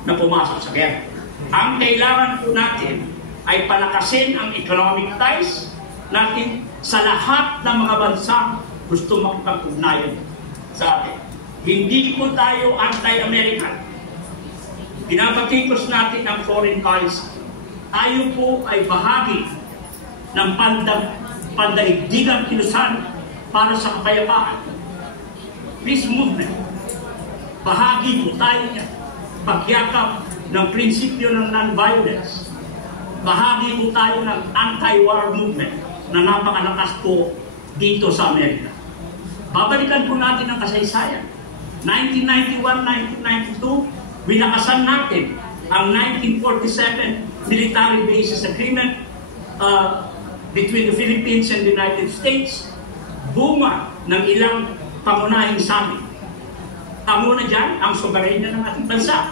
na pumasok sa guerra? Ang kailangan po natin ay palakasin ang economic ties natin sa lahat ng mga bansa gusto makipag-ugnayan sa atin. Hindi po tayo anti-American. Pinapatikos natin ang foreign policy. Tayo po ay bahagi ng pandaigdigang kilusan para sa kapayapaan. Peace movement. Bahagi po tayo niya. Pagyakap ng prinsipyo ng non-violence. Bahagi po tayo ng anti-war movement na napakalakas po dito sa Amerika. Babalikan po natin ang kasaysayan. 1991-1992, winakasan natin ang 1947 Military Bases Agreement between the Philippines and the United States. Bunga ng ilang pangunahing sabi. Tamo na dyan ang soberenya ng ating bansa.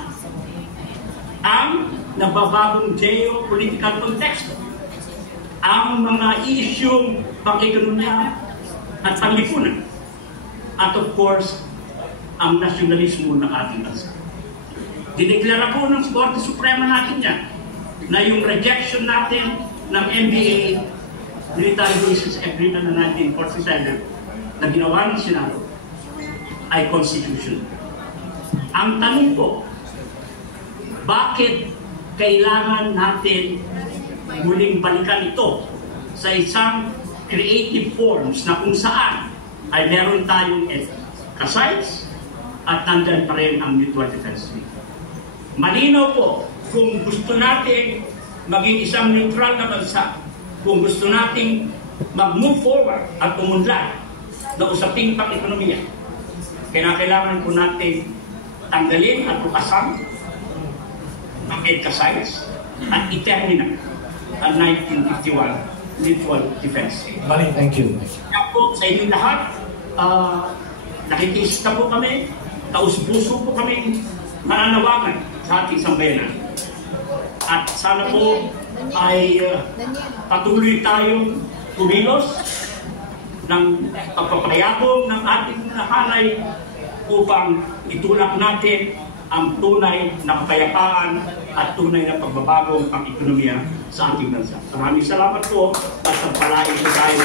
Ang nababagong geopolitical context. Ang mga isyong pang-ekonomiya at panglipunan. At of course, ang nasyonalismo ng ating bansa. Dineklara po ng Korte Suprema natin yan na yung rejection natin ng MBA, Military Bases Agreement na 1947 na ginawa ng Senado ay constitutional. Ang tanong po, bakit kailangan natin muling balikan ito sa isang creative forms na kung saan ay meron tayong CASITES at nandyan pa rin ang Mutual Defense Treaty. Malinaw po, kung gusto natin maging isang neutral na bansa, kung gusto nating mag-move forward at umunlad na usaping pang-ekonomiya, kailangan po natin tanggalin at lukasan ang CASITES at i-terminate ang 1951 Mutual Defense. Thank you. Kaya po sa inyong lahat, nakikisita po kami, taus-puso po kami mananawagan sa ating sambayanan. At sana po ay patuloy tayong kumilos ng pagpapayabong ng ating hanay upang itulak natin ang tunay na kapayapaan at tunay na pagbabagong pang-ekonomiya sa ating bansa. Maraming salamat po at pagpalain po tayo.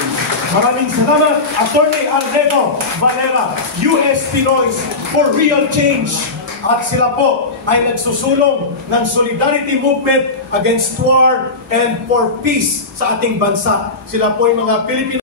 Maraming salamat, Attorney Aldedo Valera, US Pinoys for Real Change. At sila po ay nagsusulong ng solidarity movement against war and for peace sa ating bansa. Sila po ay mga Pilipino